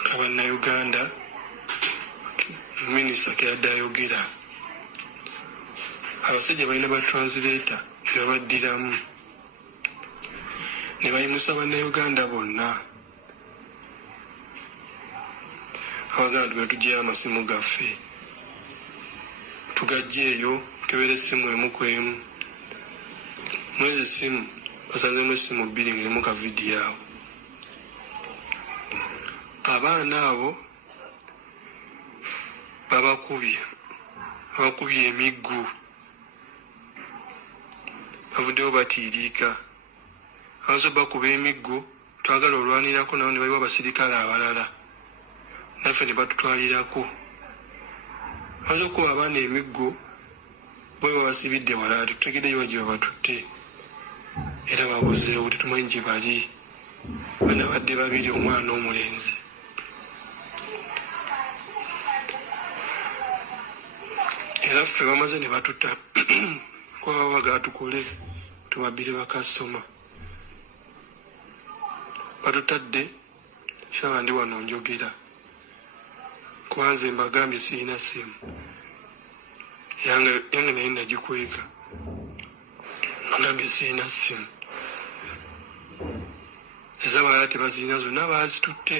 kabana Uganda minisita kyadayogera abasajja balina ba translator ne baddiramu ne bayimusa bannayuganda bonna abaganda betujjayo amasimu gaffe tugajjeeyo kebera essimu emu ku emu mwezi simu basanzemu essimu bbiri ng'erimu ka vidiyo awo abaana abo babakubye emiggu bavuddeyo batiiriika abazo bakuba emiggo twagala olwanirako nawo ne baliwo abasirikale abalala naffe ne batutwalirako abazo okuba abaana emiggo bwe babasibidde wala tutegereyo gye babatutte era babuzeewo tetumanyi gye bali bana badde babiri omwana omulenzi era ffe bamaze ne batuta kwaba bagatukole tubabbire bakasitoma batutadde shaba ndi wano njogera kubanze mbagambye sirina simu yange naye nagikweka mbagambye sirina simu ezabala tebazirina zonna bazitutte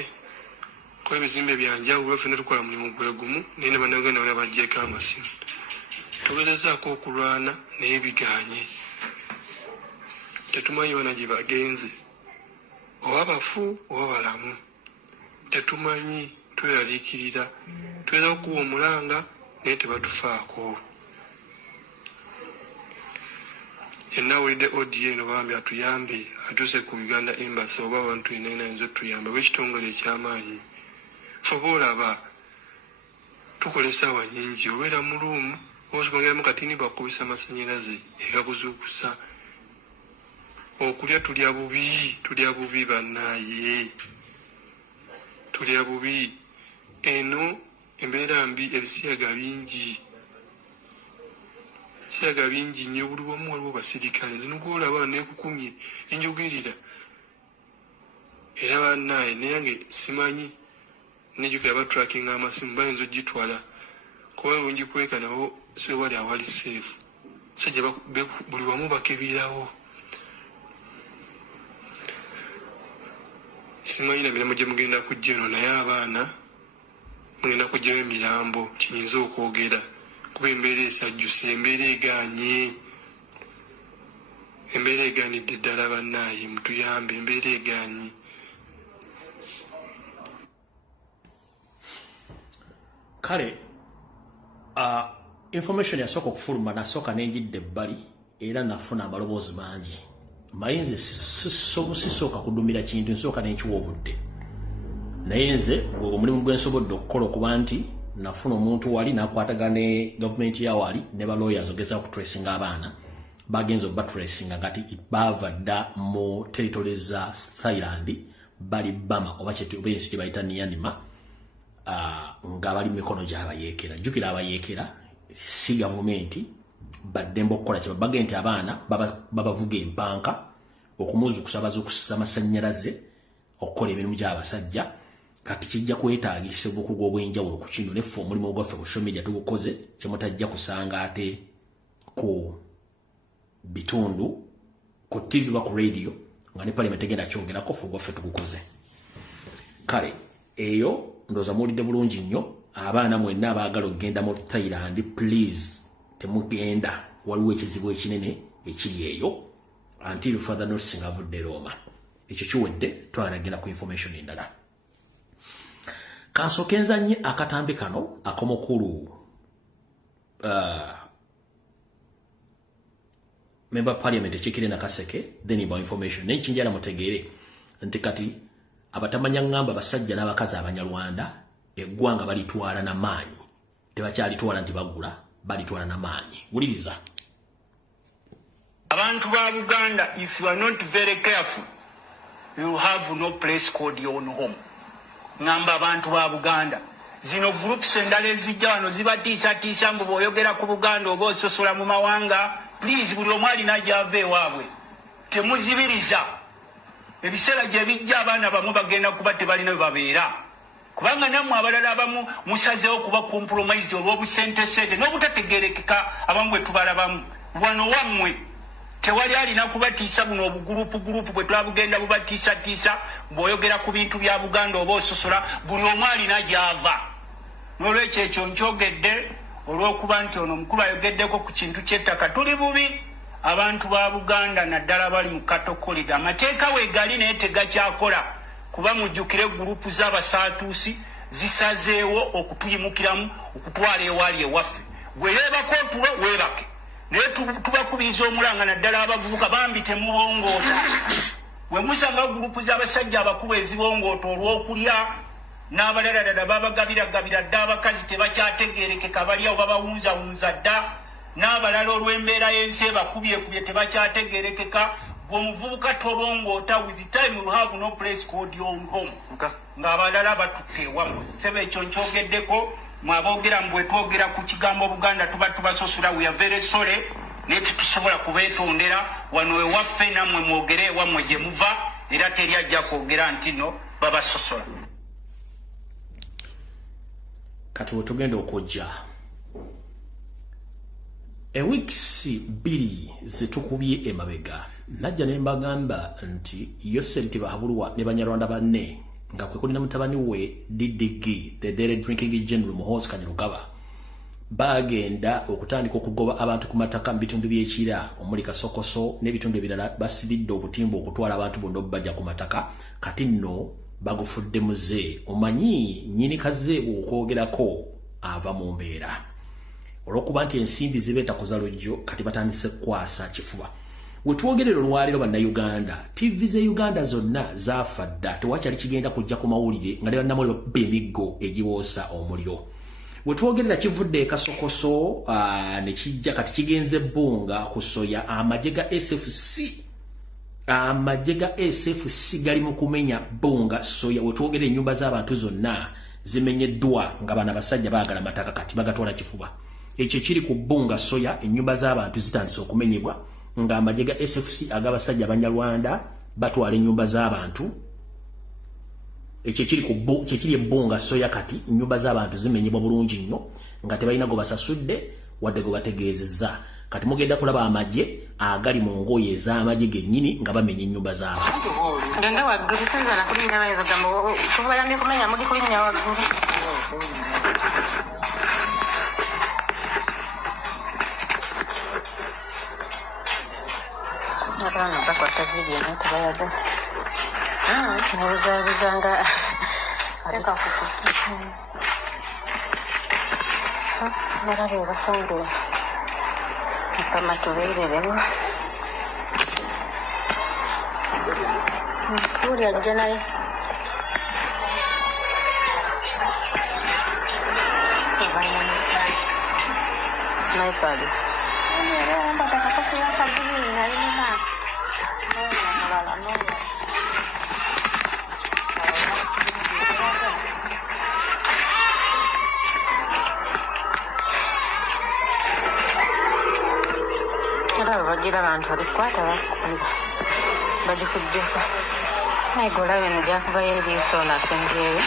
kuba ebizimbe byanjawulo ffe ne tukola mulimu gwe gumu naye ne bannagenda bonna baggyeko amasimu tugerezaako okulwana naye biganye tetumanyi bana gye bagenze oba bafu oba balamu tetumanyi tweraliikirira tuyinza okukuba omulanga naye tebatufaako yenna awulidde odiyo eno bambi atuyambe atuuse ku Uganda Embassy oba abantu yenna ayinza otuyamba bwekitongole ekyamaanyi fe oba olaba tukola essaawa nnyingi obeera mu luumu osomageramu katini bakubisa amasannyalaze egabuzuukusa okulya tulya bubi bannaaye tulya bubi eno embeera mbi ebisiyaga bingi nnyo buli wamu waliwo basirikale nzino gwolaba nekukumye enjogirira era bannaaye nayange simanyi nejjukira batrackinga amasimu bayinza ogitwala kuba wengikweka nabo sewali awali seefu sajja buli wamu bakebirawo simanyi na mirimu gye mugenda kujja eno naye abaana mugenda kujjawo emirambo kinyinza okwogera kuba embeera esajjuse embeera egaanidde ddala bannaaye mutuyambe embeera egaanyi kale information yasooka okufuluma nasooka nenjidde ebbali era nafuna amaloboozi mangi mayinze sisooka kudumira kintu nsooka nenkiwa obudde naye nze omulimu gwensobodde okukola okuba nti nafuna omuntu wali nakwatagana ne gavumenti yawali ne balawyers ogeza okutracinga abaana bagenza okubatracinga ngati bava dda mu territory za Thailand bali Bama oba ensi gye bayita Myanmar nga bali mikono gy'abayeekera jjukira abayeekera si gavumenti baddemba okukola kye babage nti abaana babavuga empanka okumuzuukusa bazuukusa amasannyalaze okukola emirimu gy'abasajja kati kijja kwetaagisa obukugu obw'enjawulo ku kino neffe omulimu gwaffe ku social media tugukoze kyemutajja kusanga ate ku bitundu ku TV ba ku radio nga ne parliament egenda kyongerako ffe gwaffe tugukoze kale eyo ndoza muwulidde bulungi nnyo abaana mwenna abaagala okugenda mu Thailand please temugenda waliwo ekizibu ekinene ekiri eyo until further notice avudde Roma ekyo kiwedde twalagenda ku information endala kansookenza nnyo akatambi kano ak'omukulu member parliament ekikire Nakaseke then about information nenkinjala mutegeere nti kati abatamanya ngamba basajja n'abakazi abanyarwanda eggwanga balitwala na maanyi tebakyalitwala nti bagula balitwala na maanyi wuliriza abantu ba Uganda if you are not very careful you have no place called your own home ngamba abantu ba Uganda zino groups endala ezijja wano zibatiisa mbu bw'oyogera ku Buganda oba ososola mu mawanga please buli omu alina gy'ava ewaabwe temuzibiriza ebiseera gye bijja abaana bamu bagenda kuba tebalina we babeera kubanga nammwe abalala abamu musazeewo kuba compromised olw'obusentesente n'obutategerekeka abamu bwe tubalabamu wano wammwe tewali alina kubatiisa buno obugurupu bwe twabugenda bubatiisatiisa bw'oyogera ku bintu bya Buganda oba ososola buli omu alina gy'ava n'olwekyo ekyo nkyogedde olw'okuba nti ono omukulu ayogeddeko ku kintu ky'ettaka tuli bubi abantu ba Buganda naddala bali mu katokolida amateeka weegali naye tegakyakola kuba mujjukire gurupu z'abasaatuusi zisazeewo okutuyimukiramu okutwala ewaali ewaffe gwe yeebako otulo weebake naye tubakubiriza omulanga naddala abavubuka bambi temubongoota we musanga gurupu z'abasajja abakulu ezibongoota olw'okulya n'abalala ddala babagabiragabira dda abakazi tebakyategeerekeka baliawo babawunzawunza dda n'abalala olw'embeera y'ensi ebakubyekubye tebakyategeerekeka gweomuvubuka tobongoota with time you have no place called your own home ng'abalala batutte ewammwe sebe ekyo nkyogeddeko mwaboogera mbwe twogera ku kigambo Buganda tuba tubasosula we are very sorry naye tetusobola kubeetondera wano ewaffe nammwe mwogere ewammwe gye muva era teri ajja kwogera nti no babasosola kati wetugenda okujja ewiikisi 2 zetukubye emabega najja ne mbagamba nti Yoseri Tibahabulwa ne Banyarwanda banne nga kwe kuli na mutabani we Didigi the Daily Drinking General Muhoozi Kanyarugaba bagenda okutandika okugoba abantu ku mataka mu bitundu by'ekira omuli Kasokoso n'ebitundu ebirala basibidde obutimba okutwala abantu bonna obajja ku mataka kati nno bagufudde muze omanyi nyini kaze okwogerako ava mu mbeera olwokuba nti ensimbi zibeeta kuza lujjo kati batandise kwasa kifuba wetwogerero olwaliro bannayuganda TV ze Uganda zonna zaafa dda tewakyali kigenda kujja ku mawulire nga bannamawulire babba emiggo egiboosa omuliro wetwogerera kivudde Kasokoso ne kijja kati kigenze Bbunga ku soya amagye ga SFC gali mu kumenya Bbunga soya wetwogerera ennyumba z'abantu zonna zimenyeddwa nga bana basajja baagala mataka kati bagatwala kifuba ekyo kiri ku Bbunga soya ennyumba z'abantu zitandise okumenyebwa nga amagye ga SFC ag'abasajja Abanyarwanda batwala ennyumba z'abantu ekyo kiri Bbunga soya kati ennyumba z'abantu zimenyebwa bulungi nnyo nga tebalina go basasudde wadde go bategeezezza kati mugenda kulaba amagye agali mu ngoye ez'amagye gennyini nga bamenya ennyumba z'abantu Genda waggulu sinza na kulinnya bayizo gambo kubayambye kumenya muli kulinnya waggulu Abana bakwata video ne tabayaga nabuzabuzanga ateka kukutu marabe basonge kama tubeereremu uri ajanaye sniper bagira abantu balikwata bakuliba bagikujjuka naye bino gyakuba yeriiso nasengeeyo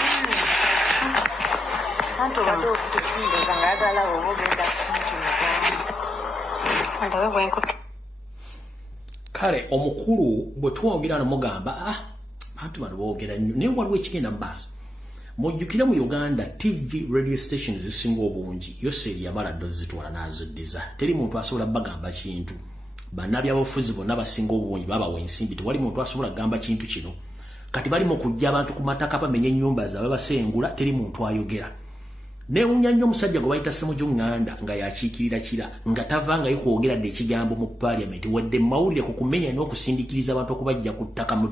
anti obadde okutusindiza ngaagala oba ogenda antawe bwenkuta kale omukulu bwe twogera nomugamba bantu bano boogera nnyo naye waliwo ekigenda mu maaso mujjukire mu Uganda TV radio stations zisinga obungi Yoseri yamala ddo zitwala n'aziddiza teri muntu asobola bagamba kintu bannabyabufuzi bonna basinga obungi babawa ensimbi tewali muntu asobola gamba kintu kino kati bali mu kujja abantu ku mataka bamenye ennyumba zaabwe basengula teri muntu ayogera neewunya nnyo omusajja gwe bayita Ssemujjuŋŋanda nga yakiikirira kira nga tavangayo kwogera dde ekigambo mu paliamenti wadde mawulire ku kumenya n'okusindikiriza abantu okubajja ku ttaka mu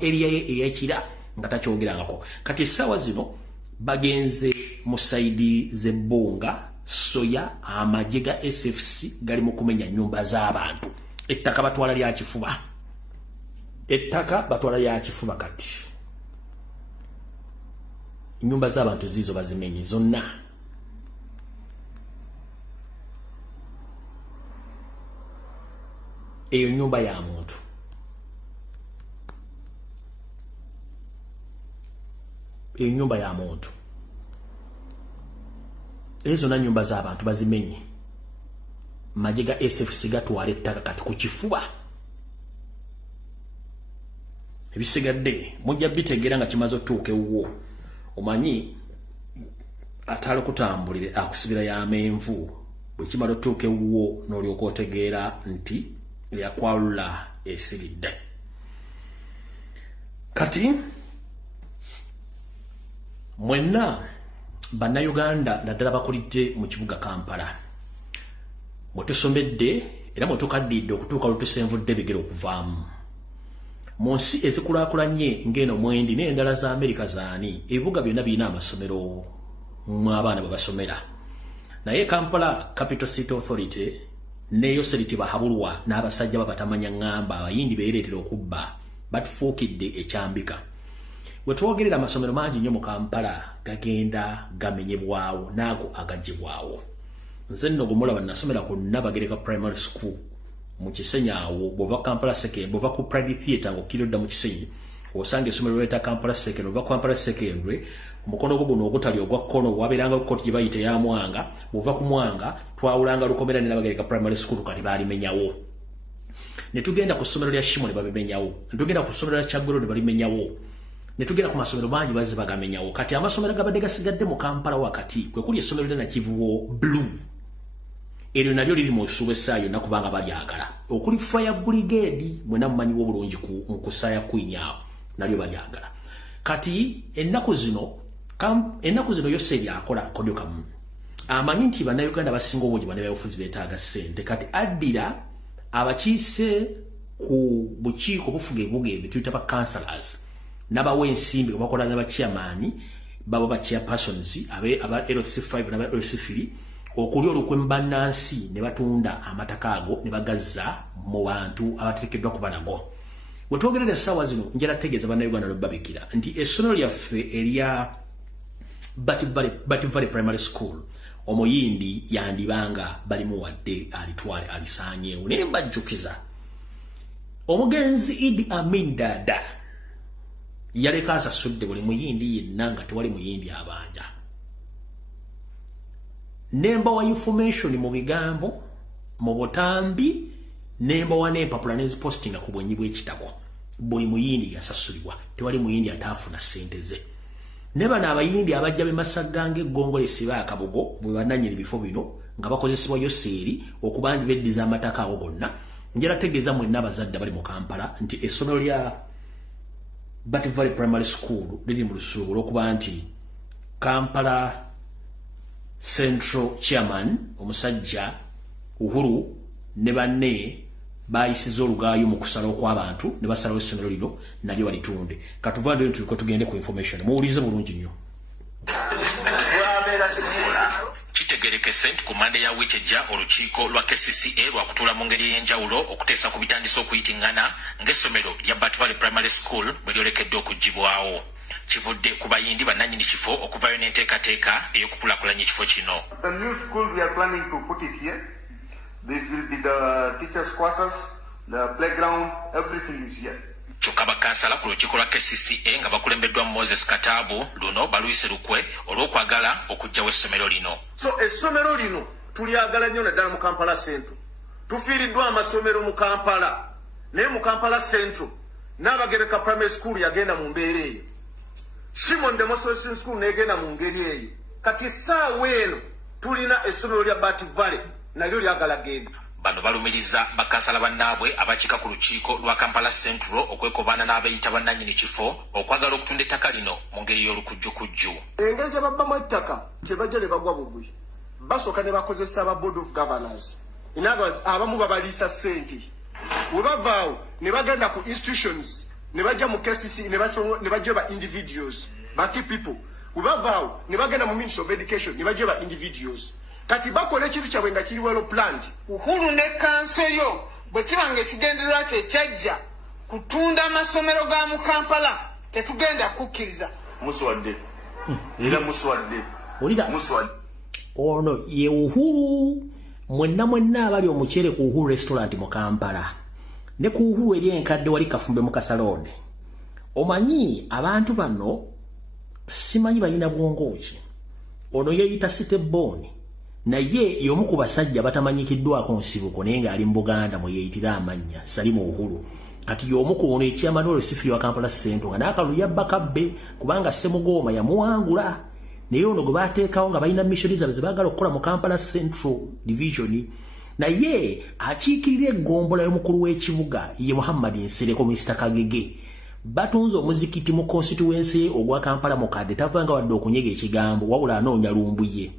area ye eyekira nga takyogerangako kati essaawa zino bagenze mu saidi z'Ebbunga soya amagye ga SFC gali mu kumenya nnyumba z'abantu ettaka batwala lya kifuba kati nyumba z'abantu zizo bazimenye zonna eyo nyumba ya muntu. Eyo nyumba ya muntu. Ezo na nyumba z'abantu bazimenye. Majiga SFC gatwala ettaka kati ku kifuba. Ebisigadde mujja bitegeera nga kimaze otuuka ewuwo. Omanyi atalo kutambulire akusibira ya menvu bwe kimalo otuuka ewuwo n'olyoka otegeera nti yakwalula esiridde. Kati mwenna bannayuganda naddala bakulidde mu kibuga Kampala. Mwetusomedde era mwetukaddidde okutuuka lutusenvudde bigere okuvaamu. Mu nsi ezikulaakulanye ng'eno mwendi n'endala za Amerika zaani ebibuga byonna birina amasomero mw'abaana bwe basomera. Naye Kampala Capital City Authority neyo seriti bahabulwa n'abasajja babatamanya ngamba abayindi beereetera okubba batufuukidde ekyambika. We twogerera amasomero mangi nnyo mu Kampala gagenda gamenyebwawo n'ago agaggyibwawo. Nze nno gumulaba nasomera ku Nabagereka Primary School mu Kisenyi awo bw'ova Kampala Secondary bw'ova ku Pride Theatre ng'okkirira mu Kisenyi osanga essomero lyeta Kampala Secondary ova Kampala Secondary omukono gwo guno ogutali ogwa kkono wabeeranga kkooti gye bayita ya Mwanga bw'ova ku Mwanga twawulanga Lukomera ne Nabagereka Primary School kati baalimenyawo. Ne tugenda ku ssomero lya Shimo ne babimenyawo. Ne tugenda ku ssomero lya Kyaggulu ne balimenyawo. Ne tugenda ku masomero mangi bazze bagamenyawo. Kati amasomero gabadde gasigadde mu Kampala wakati kwe kuli essomero lya Nakivubo Blue. Eryo nalyo liri mu Lusuubo essaayo na kubanga balyagala. Okuli Fire Brigade mwena mumanyiwo bulungi ku kusaya kwinyawo nalyo balyagala. Kati ennaku zino yose ebyakola kodyo kamu. Amanyi nti bannayuganda basinga obungi bane byabufuzi beetaaga ssente. Kati addira abakiise ku bukiiko bufuga ebibuga ebyo tuyita ba councillors n'abawa ensimbi bakola n'abachairman baba ba chairpersons aba LC5 n'aba LC3 okuli olukwembannansi ne batunda amataka ago ne bagazza mu bantu abateekeddwa kuba nago. We twogerera essaawa zino njala tegeeza bannayuganda lwebabikira nti essomero lyaffe erya Bati Valley Primary School omuyindi yandibanga balimu wadde alitwale alisaanyeewo naye mbajjukiza omugenzi Idi Amin Dada yaleka asasudde buli muyindi yenna nga tewali muyindi abanja. Nemba wa information mu bigambo mu butambi nemba wa n'empapula n'ezipostinga ku bwenyi bw'ekitabo buli muyindi yasasulibwa tewali muyindi ataafuna ssente ze. Ne bano abayindi abajja bemasaggange eggongole siba akabogo bwe bananyira ebifo bino nga bakozesebwa yoseeri okuba ndi beddiza amataka ago gonna. Njala tegeeza mwenna abazadde bali mu Kampala nti essomero lya Bati Valley Primary School liri mu lusuubo olw'okuba nti Kampala Central Chairman omusajja Uhuru ne banne bayisiza olugaayo mu kusala okw'abantu ne basalawo essomero lino nalyo balitunde. Katuvande tuliko tugende ku information muwulize bulungi nnyo. Kitegerekese nti ku Mande ya Wikejja olukiiko lwa KCCA lwakutula mu ngeri ey'enjawulo okuteesa ku bitandisa okuyitingana ng'essomero lya Bati Valley Primary School bwe lyolekedde okuggibwawo. Kivudde ku bayindi bannannyini kifo okuvayo n'enteekateeka ey'okukulaakulanya ekifo kino. The new school we are planning to put it here. This will be the teachers' quarters, the playground, everything is here. Kyokka bakansala ku lukiiko lwa KCCA nga bakulembeddwa Moses Kataabu luno baluyise lukwe olw'okwagala okuggyawo essomero lino. So essomero lino tulyagala nnyo naddala mu Kampala Central. Tufiiriddwa amasomero mu Kampala naye mu Kampala Central Nabagereka Primary School yagenda mu mbeera eyo. Shimon Demonstration School negenda mu ngeri eyo. Kati essaawa eno tulina essomero lya Bati Valley nalyo lyagala genda. Bano balumiriza bakansala bannaabwe abakiika ku lukiiko lwa Kampala Central okwekobaana n'abeeyita bannannyini kifo okwagala okutunda ettaka lino mu ngeri y'olukujjukujju. Engeri gye babbamu ettaka gye bajja ne bagwa bugwi basooka ne bakozesa aba Board of Governors. In other words, abamu babaliisa ssente. We bavaawo ne bagenda ku institutions ne bajja mu KCC ne bajja ba individuals ba key people. We bavaawo ne bagenda mu Ministry of Education ne bajja ba individuals. Kati bakola ekintu kyabwe nga kiri welo plant. Uhuru ne kanso yo bwe kibange kigendererwa kye kyajja kutunda amasomero ga mu Kampala tetugenda kukkiriza. Muswadde. Era muswadde. Olida. Muswadde. Ono ye Uhuru mwenna abali omukyere ku Uhuru restaurant mu Kampala. ne ku Uhuru eri enkadde wali Kafumbe mu Kasalode. Omanyi abantu bano simanyi balina bwongo ki. Ono yeyita Siteboni naye y'omu ku basajja batamanyikiddwako nsibuko naye ng'ali mu Buganda mwe yeeyitira amannya Salimu Uhuru. Kati y'omu ku ono ekyamanoolo sifiyo wa Kampala Central nga n'akalulu yabba kabbe kubanga Ssemugooma yamuwangula. Naye ono gwe baateekawo nga balina mission zaabwe ze baagala okukola mu Kampala Central Division. Naye akiikirira eggombola y'omukulu w'ekibuga ye Muhammad Nsereko Mr. Kagege. Batunze omuzikiti mu constituency ogwa Kampala mukadde tavanga wadde okunyega ekigambo wabula anoonya Lumbuye.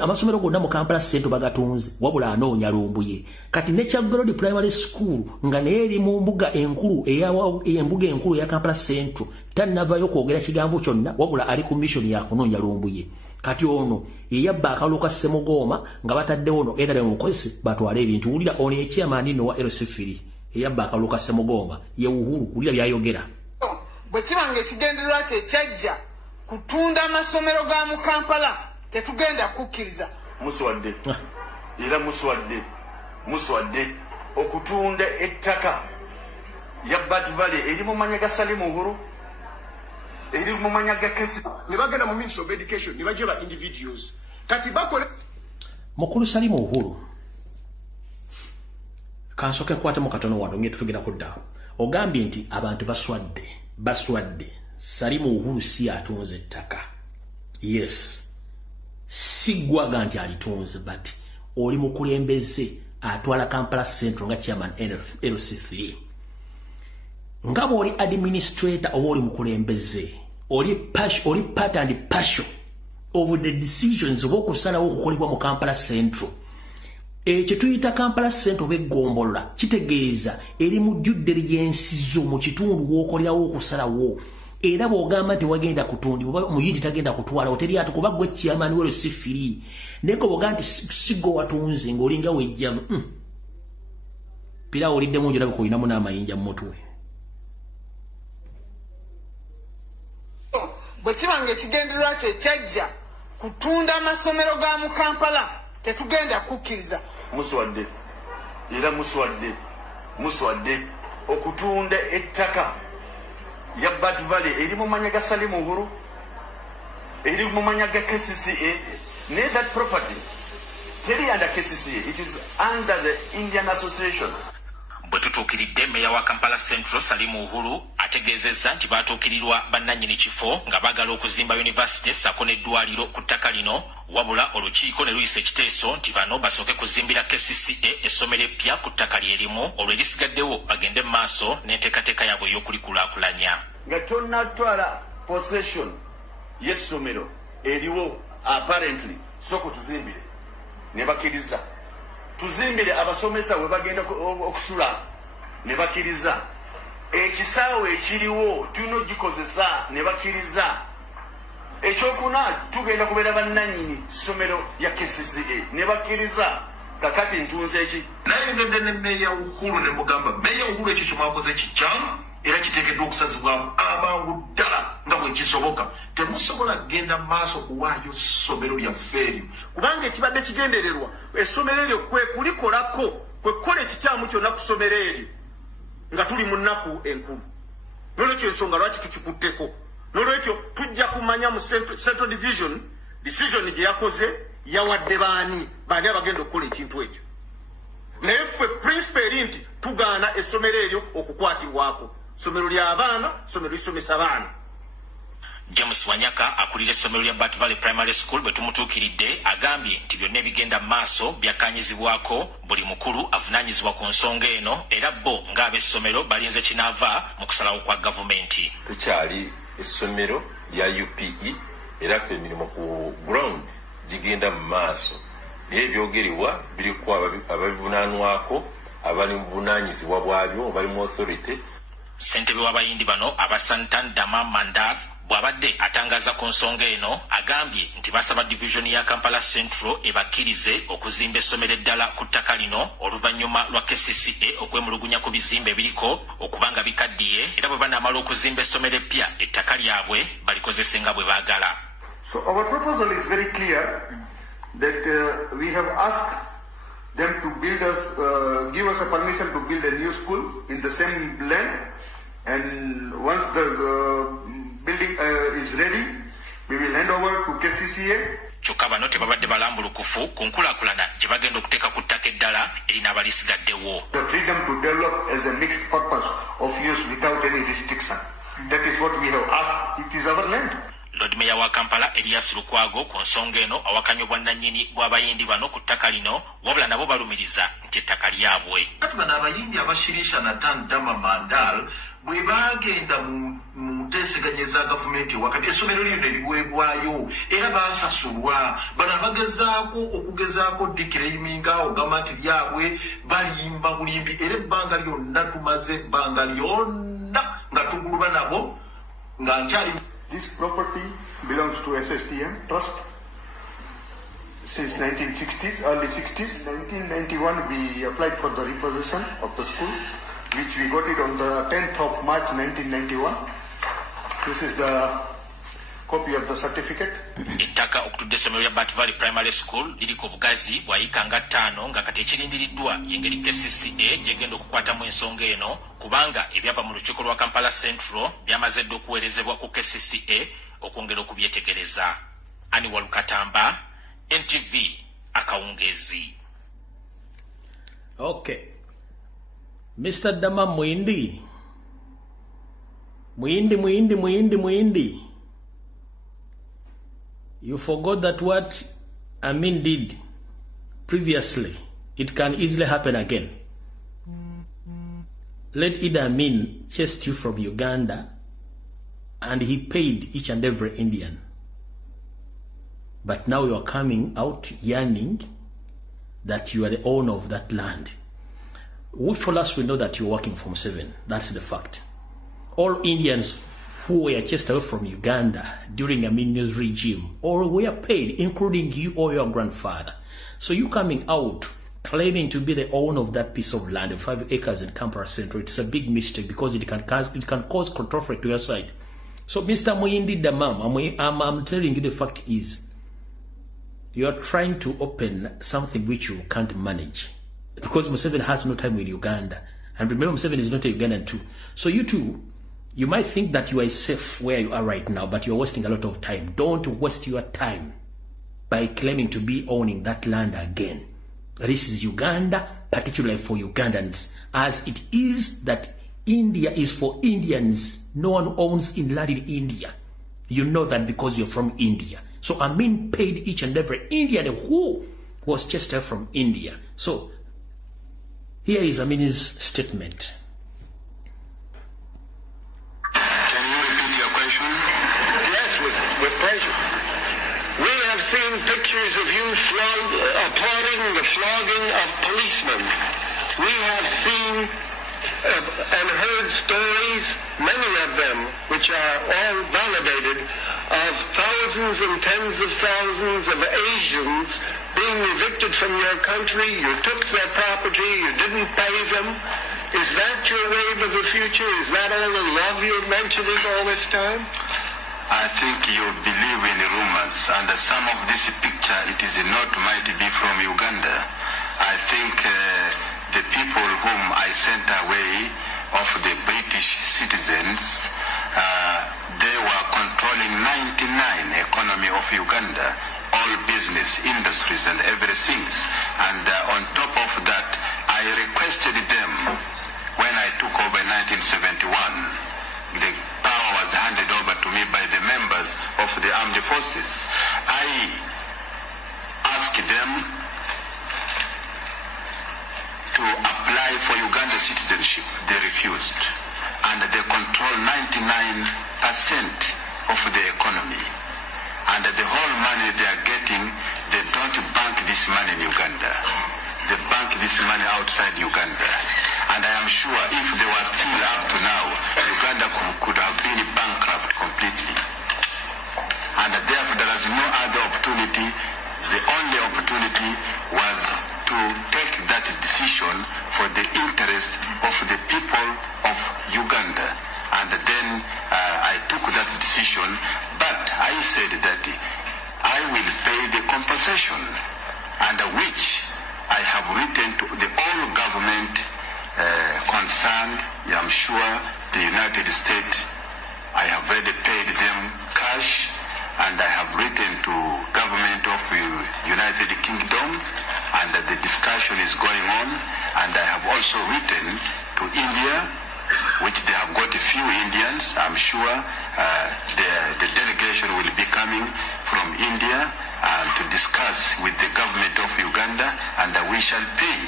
Amasomero gonna mu Kampala Central bagatunze wabula anoonya Lumbuye. Kati ne Kyagolodi Primary School nga naye eri mu mbuga enkulu embuga enkulu ya Kampala Central tannavayo kwogera kigambo kyonna wabula ali ku mission ya kunoonya Lumbuye. Kati ono yeyabba akalulu ka Ssemugooma nga bataddewo ono era mukozese batwala ebintu. Wulira ono ekyamaani no wa LC3 eyabba akalulu ka Ssemugooma ye Uhuru wulira byayogera. Bwe kiba ng'ekigendererwa kye kyajja kutunda amasomero ga mu Kampala tetugenda kukkiriza. Muswadde era muswadde okutunda ettaka ya Bat Valley eri mu manya ga Salimu Uhuru eri mu manya ga Kesi ne bagenda mu Ministry of Education ne bajja ba individuals kati bakole mukulu Salimu Uhuru kansoke kwata mu katono wano nge tutugenda kudda ogambye nti abantu baswadde Salimu Uhuru si atunze ettaka. Yes sigwaga nti alitunze but oli mukulembeze atwala Kampala Central nga chairman LC3 ngabo oli administrator oba oli mukulembeze oli part and partial of the decisions obokusalawo okukolebwa mu Kampala Central. Ekyo tuyita Kampala Central beggombola kitegeeza eri mujjudde liyensizo mu kitundu w'okolerawo okusalawo. Era bw'ogamba nti wagenda kutundi muyindi tagenda kutwala oteri ati kuba gwe chairman w'elo sifiri neko bw'ogamba nti sigo watunze ng'olinga wejjamu pira olidde mungi olabe kolinamu n'amayinja mu mutwe. Bwe kiba ng'ekigendererwa kye kyajja kutunda amasomero ga mu Kampala tetugenda kukkiriza. Muswadde era muswadde okutunda ettaka ya Bat Valley eri mu manya ga Salimu Uhuru eri mu manya ga KCCA. That property Teli under KCCA, it is under the Indian Association. Bwe tutuukiridde meya wa Kampala Central Salimu Uhuru ategeezezza nti baatuukirirwa bannannyini kifo nga baagala okuzimba university ssaako n'eddwaliro ku ttaka lino wabula olukiiko ne luyisa ekiteeso nti bano basooke kuzimbira KCCA essomero eppya ku ttaka lyerimu olwo erisigaddewo bagende mu maaso n'enteekateeka yaabwe ey'okulikulaakulanya. Nga tonnatwala possession y'essomero eriwo apparently soko tuzimbire ne bakkiriza. Tuzimbire abasomesa we bagenda okusula ne bakkiriza. Ekisaawe ekiriwo tulina ogikozesa ne bakkiriza. Ekyokuna tugenda kubeera bannannyini ssomero ya KCCA ne bakkiriza. Kakati ntunze eki naye ngende ne meya Uhuru ne mugamba meya Uhuru ekyo kyemwakoze kijjamu era kiteekeddwa okusazibwamu amangu ddala nga bwe kisoboka. Temusobola kugenda maaso kuwaayo ssomero lyaffe eryo kubanga ekibadde kigendererwa essomero eryo kwe kulikolako kwe kukola ekikyamu kyonna ku ssomero eryo nga tuli mu nnaku enkulu. N'olwekyo ensonga lwaki tukikutteko. N'olwekyo tujja kumanya mu Central Division decision gye yakoze yawadde baani abagenda okukola ekintu ekyo. Naye ffe principle eri nti tugaana essomero eryo okukwatibwako. Ssomero ly'abaana, ssomero lisomesa baana. James Wanyaka akulira essomero lya Bat Valley Primary School bwe tumutuukiridde agambye nti byonna ebigenda maaso byakkaanyizibwako buli mukulu avunaanyizibwa ku nsonga eno era bo ng'ab'essomero balinze kinaava mu kusalawo kwa gavumenti. Tukyali essomero lya UPE era ffe emirimu ku ground gigenda mu maaso naye ebyogerebwa biriko ababivunaanwako abali mu buvunaanyizibwa bwabyo abali mu authority. Ssentebe w'abayindi bano aba Santan Dama Mandar bw'abadde atangaza ku nsonga eno agambye nti basaba division ya Kampala Central ebakkirize okuzimba essomero eddala ku ttaka lino oluvannyuma lwa KCCA okwemulugunya ku bizimbe ebiriko okubanga bikaddiye era bwe banaamala okuzimba essomero eppya ettaka lyabwe balikozese nga bwe baagala. So our proposal is very clear that we have asked them to build us, give us a permission to build a new school in the same land. And once the building is ready, we will hand over to KCCA. Kyokka bano tebabadde balambulukufu ku nkulaakulana gye bagenda okuteeka ku ttaka eddala erina abalisigaddewo. The freedom to develop as a mixed purpose of use without any restriction. That is what we have asked. It is our land. Lord Mayor wa Kampala Elias Lukwago ku nsonga eno awakanya obwannannyini bw'abayindi bano ku ttaka lino wabula nabo balumiriza nti ettaka lyabwe. Kati bano abayindi abashirisha Nathan Dama Mandal bwe bagenda mu nteeseganya za gavumenti wakati essomero lino eriweebwayo era baasasulwa bano bagezaako dikirayiminga ogamba nti lyabwe balimba bulimbi era ebbanga lyonna tumaze ebbanga lyonna nga tuguluba nabo nga nkyali. This property belongs to SSTM Trust since 1960s, early 60s. 1991 we applied for the repossession of the school, which we got it on the 10th of March 1991. This is the copy of the certificate. Ettaka okutudde essomero lya Bat Valley Primary School liriko obugazi bwa yika nga 5 nga kati ekirindiriddwa y'engeri KCCA gyegenda okukwatamu ensonga eno kubanga ebyava mu lukiiko lwa Kampala Central byamaze dde okuweerezebwa ku KCCA okwongera okubyetegereza. Ani Walukatamba, NTV, Akawungezi. Okay. Mr. Dama Mwindi. You forgot that what Amin did previously, it can easily happen again. Let Idi Amin chased you from Uganda and he paid each and every Indian. But now you are coming out yearning that you are the owner of that land. For us, we know that you're working from 7. That's the fact. All Indians who were chased away from Uganda during Amin's regime or were paid, including you or your grandfather. So you coming out claiming to be the owner of that piece of land, 5 acres in Kampala Central, it's a big mistake because it can cause controversy to your side. So Mr. Mwindi Damam, I'm telling you the fact is, you are trying to open something which you can't manage because Museveni has no time with Uganda. And remember, Museveni is not a Ugandan too. So you two, you might think that you are safe where you are right now, but you're wasting a lot of time. Don't waste your time by claiming to be owning that land again. This is Uganda, particularly for Ugandans, as it is that India is for Indians. No one owns in land in India. You know that because you're from India. So Amin paid each and every Indian who was chased out from India. So here is Amin's statement. Can you repeat your question? Yes, with pleasure. We have seen pictures of you applauding the flogging of policemen. We have seen and heard stories, many of them, which are all validated, of thousands and tens of thousands of Asians being evicted from your country. You took their property, you didn't pay them. Is that your wave of the future? Is that all the love you're mentioning all this time? I think you believe in rumors, and some of this picture, it is not might be from Uganda. I think the people whom I sent away of the British citizens, they were controlling 99% economy of Uganda, all business, industries and everything. And on top of that, I requested them when I took over in 1971, the power was handed over to me by the members of the armed forces. I asked them to apply for Uganda citizenship. They refused. And they control 99% of the economy. And the whole money they are getting, they don't bank this money in Uganda. They bank this money outside Uganda. And I am sure if they were still up to now, Uganda could have been bankrupt completely. And therefore there is no other opportunity. The only opportunity was to take that decision for the interest of the people of Uganda. And then I took that decision, but I said that I will pay the compensation, and which I I have written to the all government concerned. I'm sure the United States, I have already paid them cash, and I have written to government of United Kingdom, and the discussion is going on, and I have also written to India, which they have got a few Indians. I'm sure the delegation will be coming from India to discuss with the government of Uganda, and we shall pay.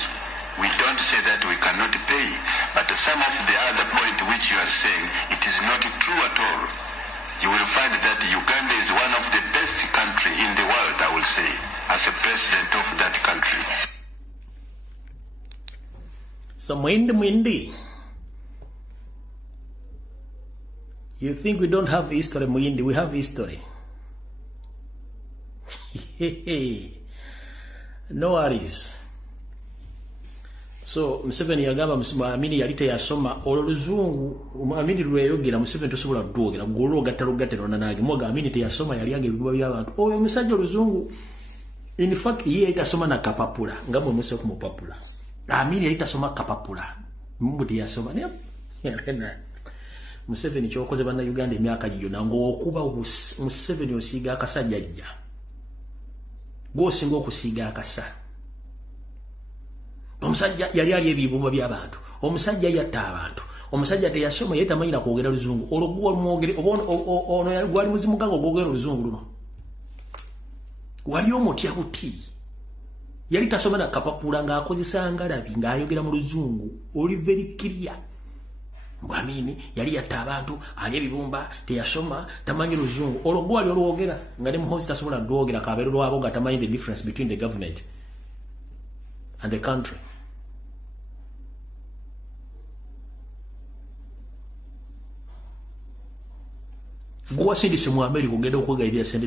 We don't say that we cannot pay, but some of the other point which you are saying, it is not true at all. You will find that Uganda is one of the best country in the world, I will say, as a president of that country. So Mwindi. You think we don't have history, Mwindi? We have history. No worries. So Museveni yagamba Amini yalite yasoma oluzungu Amini lweyogera Museveni tosobola dwogera golo gatalo gatero nanage moga Amini te yasoma yali yange bibuba by'abantu oyo musajja oluzungu in fact ye itasoma na kapapula ngabo muso kumupapula Amini yalitasoma kapapula mbuti yasoma ne Museveni kyokoze bana Uganda emyaka giyo nango okuba Museveni osiga akasajja ajja go singo okusiga akasa omusajja yali ali ebibumba by'abantu omusajja yatta abantu omusajja teyasoma yeta manyira kwogera luzungu olugwa mwogere ono yali gwali muzimugango gwogera luzungu luno wali omutya buti yali tasoma na kapapula nga akozesa ngalabi nga ayogera mu luzungu oli very clear Amini yali yatta abantu ali ebibumba teyasoma tamanyi luzungu olugwa ali olwogera nga ne muhozi tasobola dwogera kabero lwabo nga tamanyi the difference between the government and the country. Gwa sindise mu America ogenda okwegayirira sente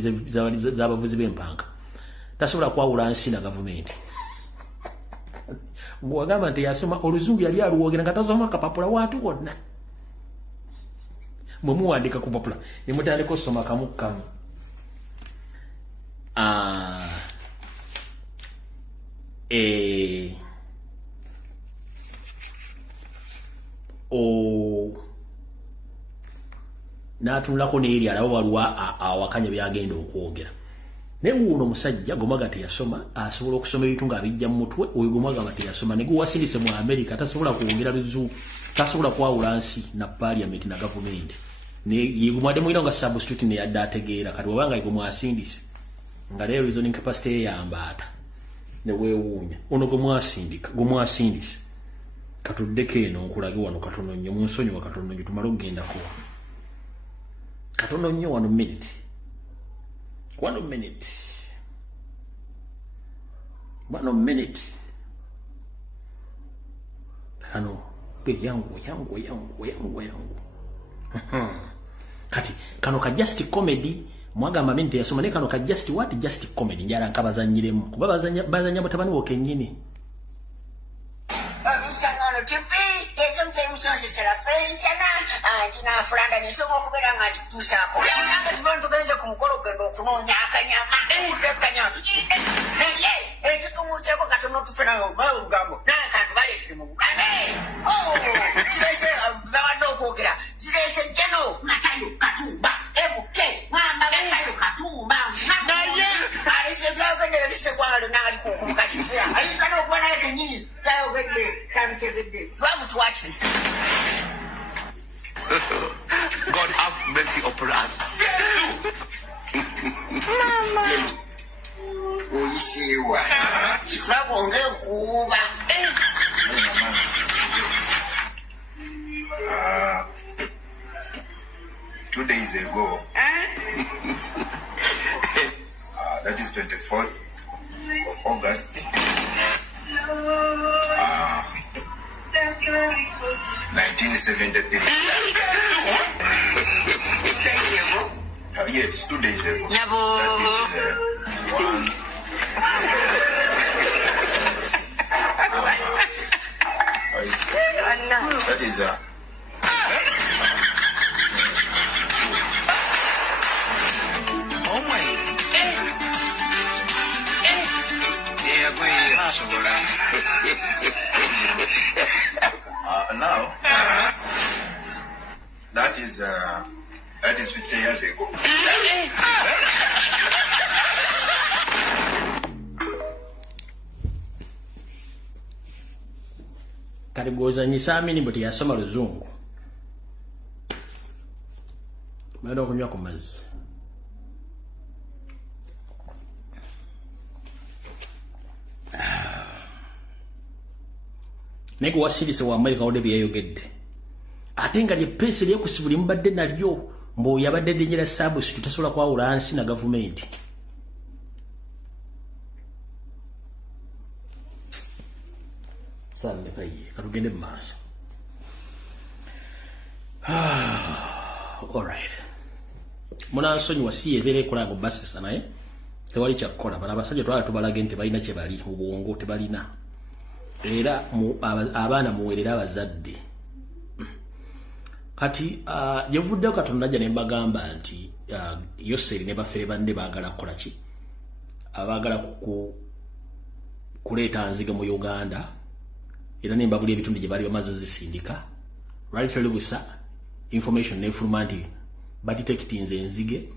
z'abavuzi b'empanga tasobola kwawula nsi na government. Gwa gamba nti yasoma oluzungu yali aluwogera nga tasoma kapapula watu wonna mwe muwandika ku papula ne mutandika okusoma kamukamu natunulako neeri alawo waliwa awakanya byagenda okwogera naye wuuno omusajja gomaga teyasoma asobola okusoma ebintu ng'abijja mu mutwe oyo gomaga teyasoma ne guwasindise mu America tasobola kwogera luzungu tasobola kwawula nsi na parliament na government ne yegumwade mwira nga substitute ne yadda ategeera kati wabanga yegumwasindise nga leero reasoning capacity yambata ne weewuunya ono gumwasindise katuddeko eno nkulage wano katono nnyo munsonyi wa katono nnyo tumale okugendako katono nnyo 1 minute 1 minute 1 minute hano pe yangu kati kano ka just comedy mwagamba mente yasoma ne kano ka just what just comedy njala nkabazanyiremu kuba bazanya mutabani wo kenyini abisangano tipi yezo mfemusozi serafensana ndina fulanda nisoko kubera ngati tusako nanga tibantu benze kumukolo gendo kunonya akanyama kanyama tujide hey tukumuchako katono tufena malugambo nanga kantu bale siri mu sirese abado kwogera sirese jeno matayo katumba ebuke mwamba matayo katumba naye alise byagende lise kwalo nali kukumukadisa ayizana okubona yake nyini tayo gende kamtegede love to watch this. God have mercy upon us. Mama. Uisiwa. Sibonge kuba. 2 days ago. That is 24th of August. 1973. Yes, 2 days ago. That is Now, that is 50 years ago. Kaligoza nyisamini mbuti yasoma luzungu. Mwenda okunywa ku mazzi. Nego wasirise wa America ode byayogedde. Ate nga lye pesi lyekusibuli mbadde nalyo mbo yabadde denjera sabu tutasobola kwawula ansi na gavumenti. Sale kai katugende maaso. All right. Muna nsonyi wasiye bere kulago basi sana tewali kyakola bana basajja twala tubalaga nti balina kye bali obwongo tebalina. Era abaana muwerera abazadde. Kati yevudde Katonda ajja ne mbagamba nti Yoseri ne bafere bande baagala kukola ki? Abaagala kuleeta nzige mu Uganda. Era ne mbabuli ebitundu gye bali bamaze zisindika. Right busa information nefulumanti baditekitinze enzige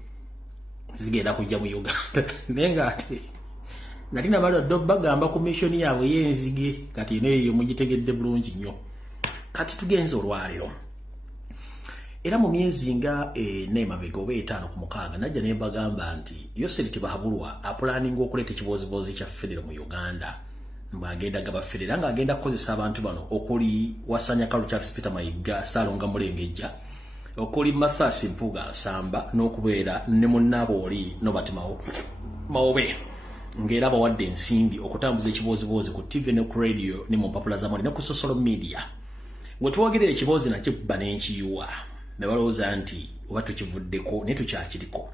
zigenda kujja mu Uganda. Nenga ate nalina balo dobba gamba commission yawe yenzige kati neyo mugitegedde bulungi nnyo. Kati tugenze olwaliro. Era mu myezi nga n'emabega oba 5 ku 6 najja ne mbagamba nti Yoseri Tibahabulwa apulaninga okuleeta ekibozibozi kya federo mu Uganda. Mbagenda gaba federa nga agenda kukozesa abantu bano okuli Wasanya Kalu Charles Peter Mayiga Salonga Mulengejja okuli Mathasi Mpuga Samba n'okubeera ne munnabo oli Nobati Mawobe ngera bawadde ensimbi okutambuza ekibozibozi ku TV ne ku radio ne mu mpapula z'amawulire ne ku social media. Wetwogerera ekibozi nakyo bba n'enkiyiwa ne balowooza nti oba tukivuddeko ne tukyakiriko.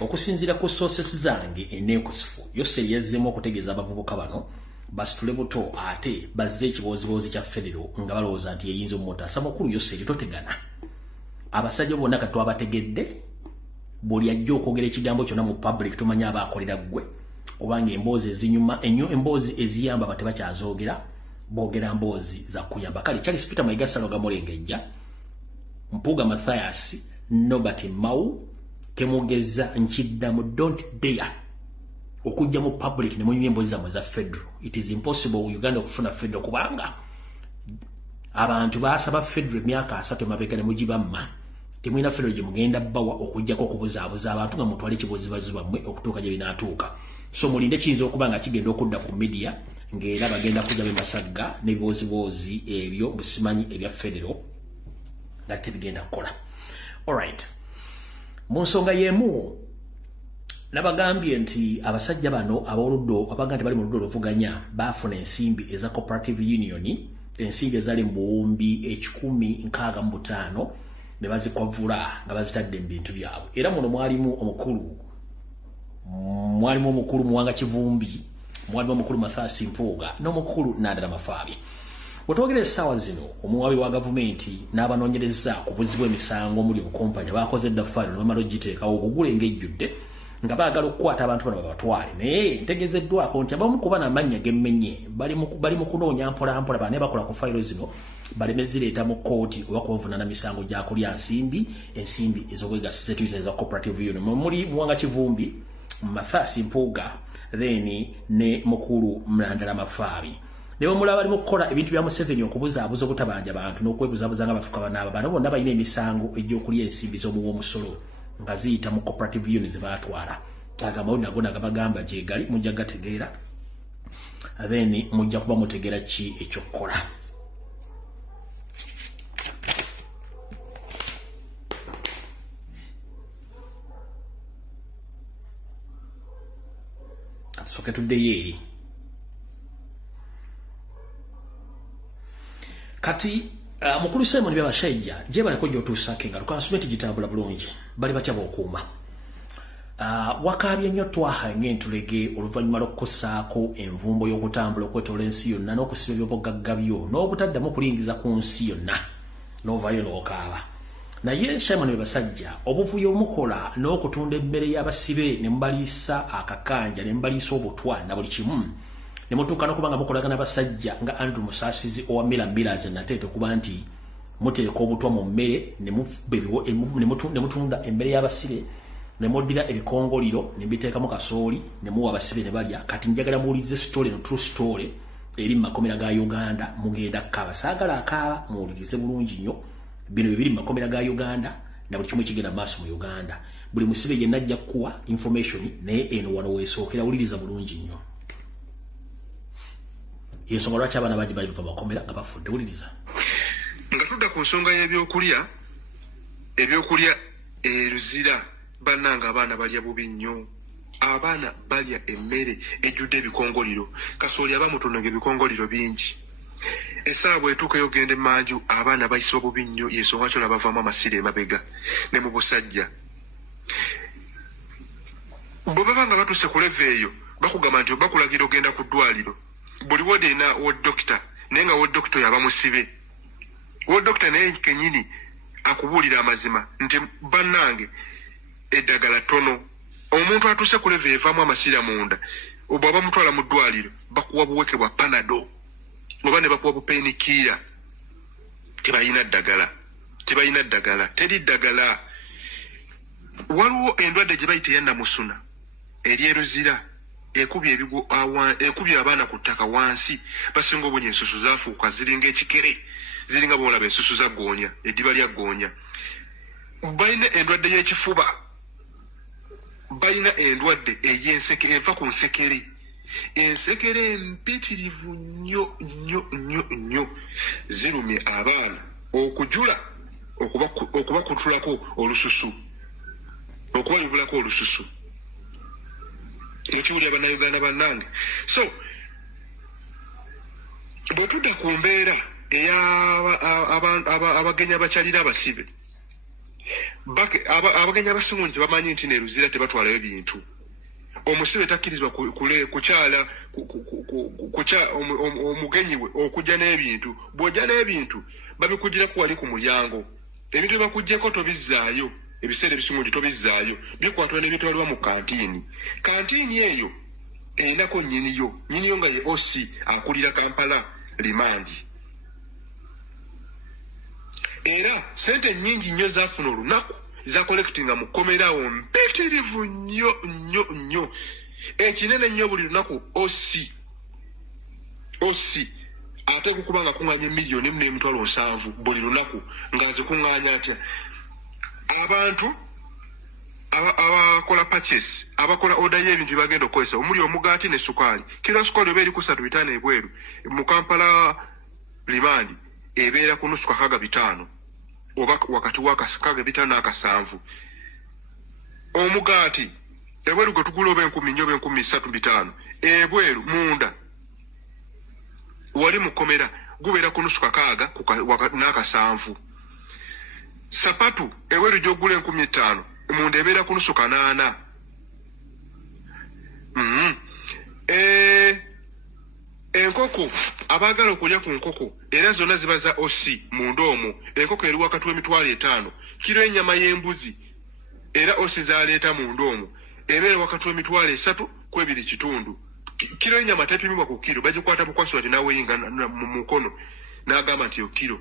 Okusinziira ku sources zange enneekusifu Yoseri yazzeemu okutegeeza abavubuka bano basitule buto ate bazze ekibozibozi kya federo nga balowooza nti yeyinza omutasa mukulu Yoseri totegana. Abasajja bonna kati twabategedde buli ajja okwogera ekigambo kyonna mu public tumanya abaakolera ggwe kubanga emboozi ezinyuma ennyo emboozi eziyamba batebakyazoogera boogera mboozi za kuyamba. Kale Charles Peter Mayiga Salonga Mulengejja Mpuga Matthias Nobati Mau Kemugeza Nkiddamu don't dare okujja mu public ne munywa emboozi zammwe za federal. It is impossible Uganda okufuna federal kubanga abantu baasaba federal emyaka 3 mabega ne mugibamma temwina federal gye mugenda bawa okujjako okubuzaabuza abantu nga mutwale ekibozibozi bammwe okutuuka gye binaatuuka. So mulinde kiyinza okuba nga kigenda okudda ku media ng'era bagenda kujja bemasagga n'ebibozibozi ebyo busimanyi ebya federal nga tebigenda kukola. Alright. Mu nsonga y'emu nabagambye nti abasajja bano aboluddo abaga nti bali mu luddo luvuganya baafuna ensimbi eza cooperative union ensimbi ezali mu buwumbi 165 ne bazikwavula nga bazitadde mu bintu byabwe. Era muno mwalimu omukulu Muwanga Kivumbi, mwalimu omukulu Mathasi Mpuga n'omukulu Nandala Mafaabi. Wetwogera essaawa zino omuwabi wa gavumenti n'abanoonyereza ku buzzi bw'emisango omuli obukompanya baakoze eddafairo ne bamala ogiteekawo okugula eng'ejjudde nga baagala okukwata abantu bano babatwale. Naye ntegeezeddwako nti abamu ku bano amannya gemmenye bali mu kunoonya mpolampola bane bakola ku fayiro zino baleme zireeta mu kooti oba kubavunaana misango gya kulya ensimbi ez'obwegasiza tuyita eza cooperative union muli Muwanga Kivumbi, Mathasi Mpuga then ne mukulu Nandala Mafaabi. Newe mulaba bali mu kukola ebintu bya Museveni okubuzaabuza obutabanja abantu n'okwebuzaabuza nga bafuka banaaba bano bonna balina emisango egy'okulya ensimbi z'omuwa omusolo nga ziyita mu cooperative union ze baatwala. Agamawulire nago nagabagamba gye gali mujja gategeera then mujja kuba mutegeera ki ekyokukola. Katusooke tuddeyo eri. Kati mukulu Simon byabashajja gye baleko gy'otuusake nga lukansumenti gitambula bulungi bali batya b'okuuma. Wakaabye nnyo twaha ng'entulege oluvannyuma lw'okukosaako envumbo y'okutambula okwetoola ensi yonna n'okusiba ebyobugagga byo n'obutaddamu okulingiza ku nsi yonna n'ovaayo n'okaaba. Naye Simon byabasajja obuvuyo mukola n'okutunda emmere y'abasibe ne mubaliisa akakanja ne mubaliisa obutwa na buli kimu ne mutuuka n'okubanga mukolagana basajja nga Andrew Musasizi owa Millers Nateete okuba nti muteeka obutwa mu mmere ne mutunda emmere y'abasibe ne muddira ebikongoliro ne mbiteekamu kasooli ne muwa abasibe ne balya. Kati njagala muwulirize story no true story eri mu makomera ga Uganda mugenda kaba saagala akaaba muwulirize bulungi nnyo bino bibiri mu makomera ga Uganda na buli kimu ekigenda maaso mu Uganda. Buli musibe yenna ajja kuwa information naye eno wano weesookera wuliriza bulungi nnyo. Yensonga lwaki abaana bangi bali bava makomera nga bafudde wuliriza. Nga tudda ku nsonga y'ebyokulya eruzira bannanga abaana balya bubi nnyo. Abaana balya emmere ejjudde ebikongoliro. Kasooli abamutononga ebikongoliro bingi. Essaawa bw'etuuka yogenda emmanju abaana bayisibwa bubi nnyo yensonga kyona bavaamu amasira emabega ne mu busajja. Bwe baba nga batuuse ku leve eyo bakugamba nti bakulagira ogenda ku ddwaliro. Buli wodi erina woddokita naye nga woddokita oyo aba musibe. Woddokita naye kennyini akubuulira amazima nti bannange eddagala ttono. Omuntu atuuse ku leve evaamu amasira munda bw'aba mutwala mu ddwaliro bakuwa buweke bwa panado oba ne bakuwa bupenikiira. Tebalina ddagala. Teri ddagala. Waliwo endwadde gye bayita eya namusuna eri eruzira ekubye abaana ku ttaka wansi basinga obunye ensusu zaafuuka ziringa ekikere ziringa bwolaba ensusu za ggoonya eddiba lya ggoonya. Balina endwadde y'ekifuba. Balina endwadde ey'ensekere eva ku nsekere. Ensekere empitirivu nnyo zirumye abaana okujula okubakutulako olususu okubayubulako olususu. Mukiwulira bannayuganda bannange. So bwe tudda ku mbeera abagenyi abakyalira abasibe abagenyi abasinga nti bamanyi nti neruzira tebatwalayo bintu. Omusibe takkirizibwa kukyala omugenyi we okujja n'ebintu. Bw'ojja n'ebintu babikugirako wali ku mulyango. Ebintu bye bakugyeko tobizzaayo. Ebiseera ebisinga nti tobizzaayo bikwatwa n'ebitwalibwa mu kantiini. Kantiini eyo erinako nnyiniyo nga ye OC akulira Kampala limandi. Era sente nnyingi nnyo zaafuna olunaku za collectinga mu kkomerawo mpitirivu nnyo. Ekinene nnyo buli lunaku OC ateeka okuba nga kuŋŋaanya miliyoni emu n'emitwalo 7 buli lunaku ng'azikuŋŋaanya atya. Abantu abakola purchase abakola order y'ebintu bagenda okukozesa omuli omugaati ne sukaali. Kilo sukaali oba eri ku 3.5 ebweru mu Kampala limandi ebeera ku nusu kakaga 5 oba wakati wa kakaga 5 n'akasanvu. Omugaati ebweru gwe tugula oba 10 oba 13.5 ebweru munda wali mu kkomera gubeera ku nusu kakaga n'akasanvu. Sapatu ebweru gy'ogula 15 munda ebeera ku nusu 8. Enkoko abaagala okulya ku nkoko era zonna ziba za OC munda omwo. Enkoko eri wakati w'emitwalo 5. Kiro ennyama y'embuzi era OC zaleeta munda omwo ebeera wakati w'emitwalo 3 ku 2.5. Kiro ennyama tepimibwa ku kiro bagikwata bukwasi wati naaweyinga mu mukono n'agamba nti yo kiro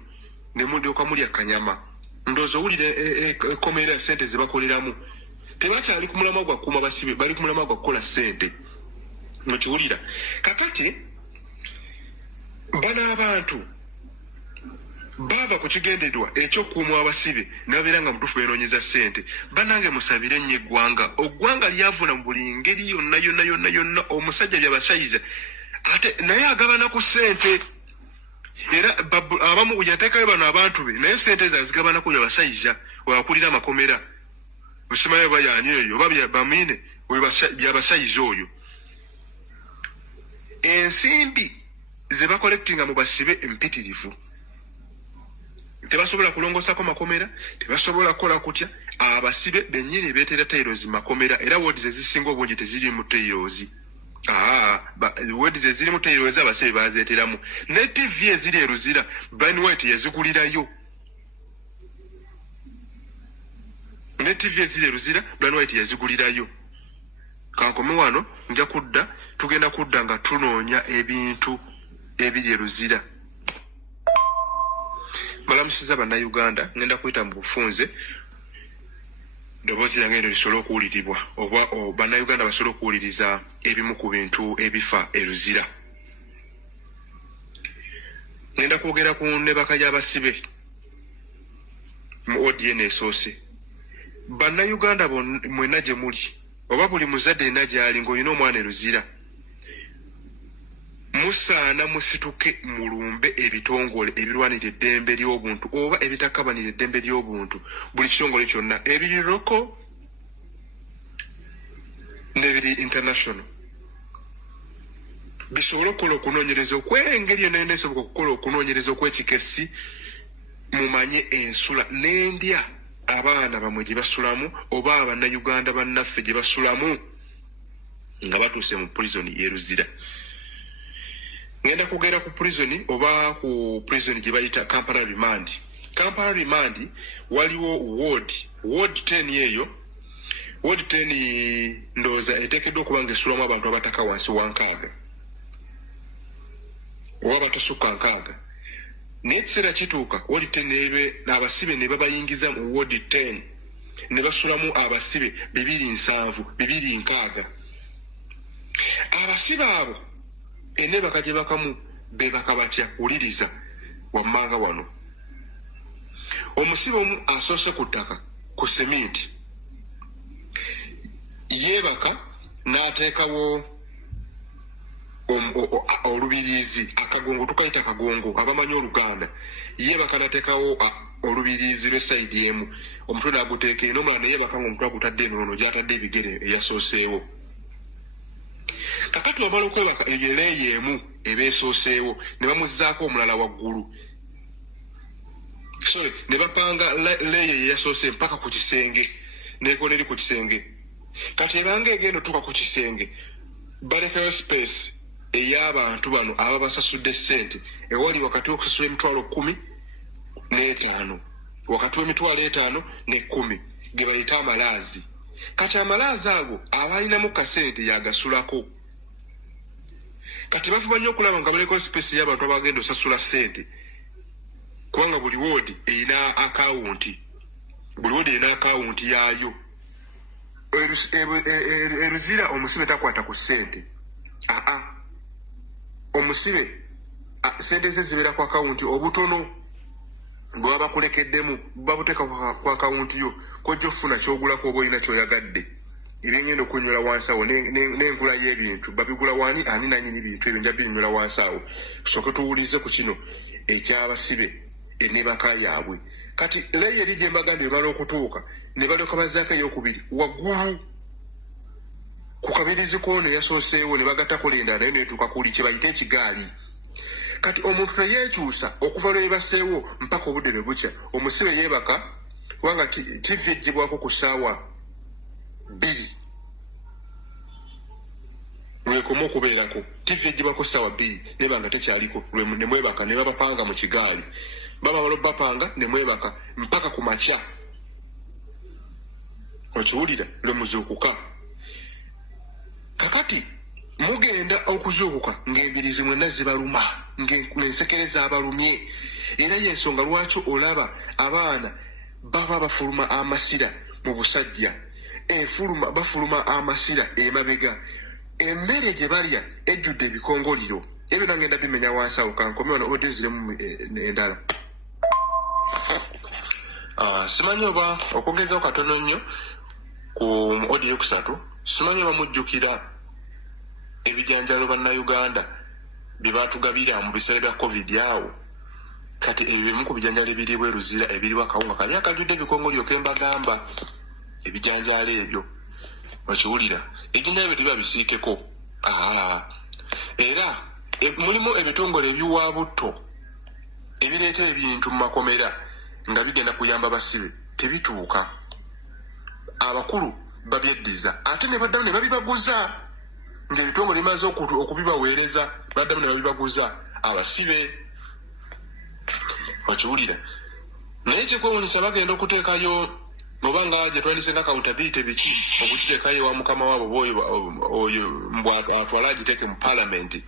ne mulyoka mulya kanyama. Ndowooza owulira ekkomera sente ze bakoleramu. Tebakyali ku mulamwa gwa kuuma basibe bali ku mulamwa gwa kukola sente. Mukiwulira kakati bano abantu bava ku kigendererwa ekyokuuma abasibe nabeera nga mutuufu beenoonyeza sente. Bannange musabire nnyo eggwanga. Oggwanga lyavuna mu buli ngeri yonna. Omusajja byabasayiza ate naye agabana ku sente. Era abamu yateekayo bano abantu be naye sente zazigabanako byabasayiza wakulira amakomera. Busimayo bayaani eyo oba bamine byabasayiza oyo. Ensimbi ze bakolektinga mu basibe empitirivu. Tebasobola kulongosako makomera, tebasobola kukola kutya. Abasibe bennyini beetera tayiroozi makomera era wodi ze zisinga obungi teziri mu tayiroozi. Wodi ze ziri mu tayiroozi abasibe bazeeteramu. Ne TV eziri eruzira Brian White yazigulirayo. Ne TV eziri eruzira Brian White yazigulirayo. kankome wano nja kudda tugenda kudda nga tunoonya ebintu ebiri eruzira. Balamusiza bannayuganda ngenda kuyita mu bufunze ddoboozi lyange eryo lisobole okuwulirirwa oba bannayuganda basobole okuwuliriza ebimu ku bintu ebifa eruzira. Ngenda kwogera ku nebaka y'abasibe mu ODN esoose. Bannayuganda mwenna gye muli oba buli muzadde yenna gy'ali ng'olina omwana eruzira, musaana musituke mulumbe ebitongole ebirwanira eddembe ly'obuntu oba ebitakabanira eddembe ly'obuntu, buli kitongole kyonna ebiri loko n'ebiri international, bisobole okukola okunoonyereza okw'engeri yonna yonna esoboka okukola okunoonyereza okw'ekikesi, mumanye ensula n'endya abaana bamwe gye basulamu oba abannayuganda bannaffe gye basulamu nga batuuse mu prison y'eruzira. Ngenda kugera ku prison oba ku prison gye bayita Kampala remand. Kampala remand waliwo ward 10 yeyo. Ward 10 ndowooza eteekeddwa okuba ng'esulamu abantu abataka wansi wa 6 oba batasukka 6. Naye ekiseera kituuka ward 10 n'abasibe ne babayingiza mu ward 10 ne basulamu abasibe 207 206. Abasibe abo enebaka gye bakamu bebaka batya wuliriza wammanga wano. Omusibe omu asoose ku ttaka ku seminti yeebaka n'ateekawo olubiriizi akagongo, tukayita akagongo abamanyi Oluganda, yeebaka n'ateekawo olubiriizi lw'esayidi emu, omutwe n'aguteeka eno, omulala ne yeebaka ng'omutwe agutadde enono gy'atadde ebigere eyasooseewo. Kakati wabala okwebaka eyo leeyi emu ebeesooseewo ne bamuzzaako omulala waggulu. Sorry, ne bapanga leeyi eyasoose mpaka ku kisenge n'ekoona eri ku kisenge. Kati ebanga egenda otuuka ku kisenge balekayo space ey'abantu bano aba basasudde ssente ewali wakati w'okusasula emitwalo 15 wakati w'emitwalo 5 ne 10 ge bayita amalaazi. Kati amalaazi ago abalinamu kasente yagasulako. Kati bafuba nnyo okulaba nga balekayo space y'abantu abagenda osasula ssente, kubanga buli woodi erina akawunti, buli woodi erina akawunti yaayo. Eruzira omusibe takwata ku ssente. Omusibe ssente ze zibeera ku akawunti, obutono bwe baba bakulekeddemu babuteeka ku akawunti yo, kojja ofuna ky'ogulako oba olina ky'oyagadde. Ebyengenda okunyula wansi awo n'enkula y'ebintu babigula wani ani nanyini bintu ebyo nja binyula wansi awo. Tusooke tuwulize ku kino eky'abasibe enebaka yaabwe. Kati leeyi eri gye mbagambye ebala okutuuka ne balyoka bazzaako ey'okubiri waggulu ku kabirizi k'ono eyasooseewo ne bagattako lenda naye neetuuka kuli kye bayita ekigaali. Kati omuntu teyeekyusa okuva lwe yeebaseewo mpaka obudde ne bukya. Omusibe yeebaka kubanga TV eggyibwako ku ssaawa 2 lwekoma okubeerako. TV eggyibwako ssaawa 2 neba nga tekyaliko ne mwebaka ne babapanga mu kigaali. Baba balobapanga ne mwebaka mpaka ku makya. Okiwulira lwe muzuukuka. Kakati mugenda okuzuukuka ng'embirizi mwenna zibaluma ng'ensekereza abalumye. Era y'ensonga lwaki olaba abaana baba bafuluma amasira mu busajja, bafuluma amasira emabega. Emmere gye balya ejjudde ebikongoliro. Ebyo nangenda bimenya wansi awo kankome wano obadde nziremu endala. Simanyi oba okwongezaho katono nnyo ku odi yokusatu, simanyi oba mujjukira ebijanjalo bannayuganda bye baatugabira mu biseera bya COVID awo. Kati ebyo bimu ku bijanjalo ebiri bweruzira ebiriwo akawunga kali akajjudde ebikongoliro ke mbagamba. Ebijanjalo ebyo okiwulira ebijanjalo bye biba bisiikeko. Era mulimu ebitongole ebiwaabutto ebireeta ebintu mu makomera nga bigenda kuyamba basibe, tebituuka. Abakulu babyeddiza ate ne baddamu ne babibaguza ng'ebitongole bimaze okubibaweereza, baddamu ne babibaguza abasibe. Okiwulira naye kikwewuunyisa bagenda okuteekayo Mobanga waje twandise accountability biki okukitekayo wa mukama wabo oyo mbwa atwalaji teke mu parliament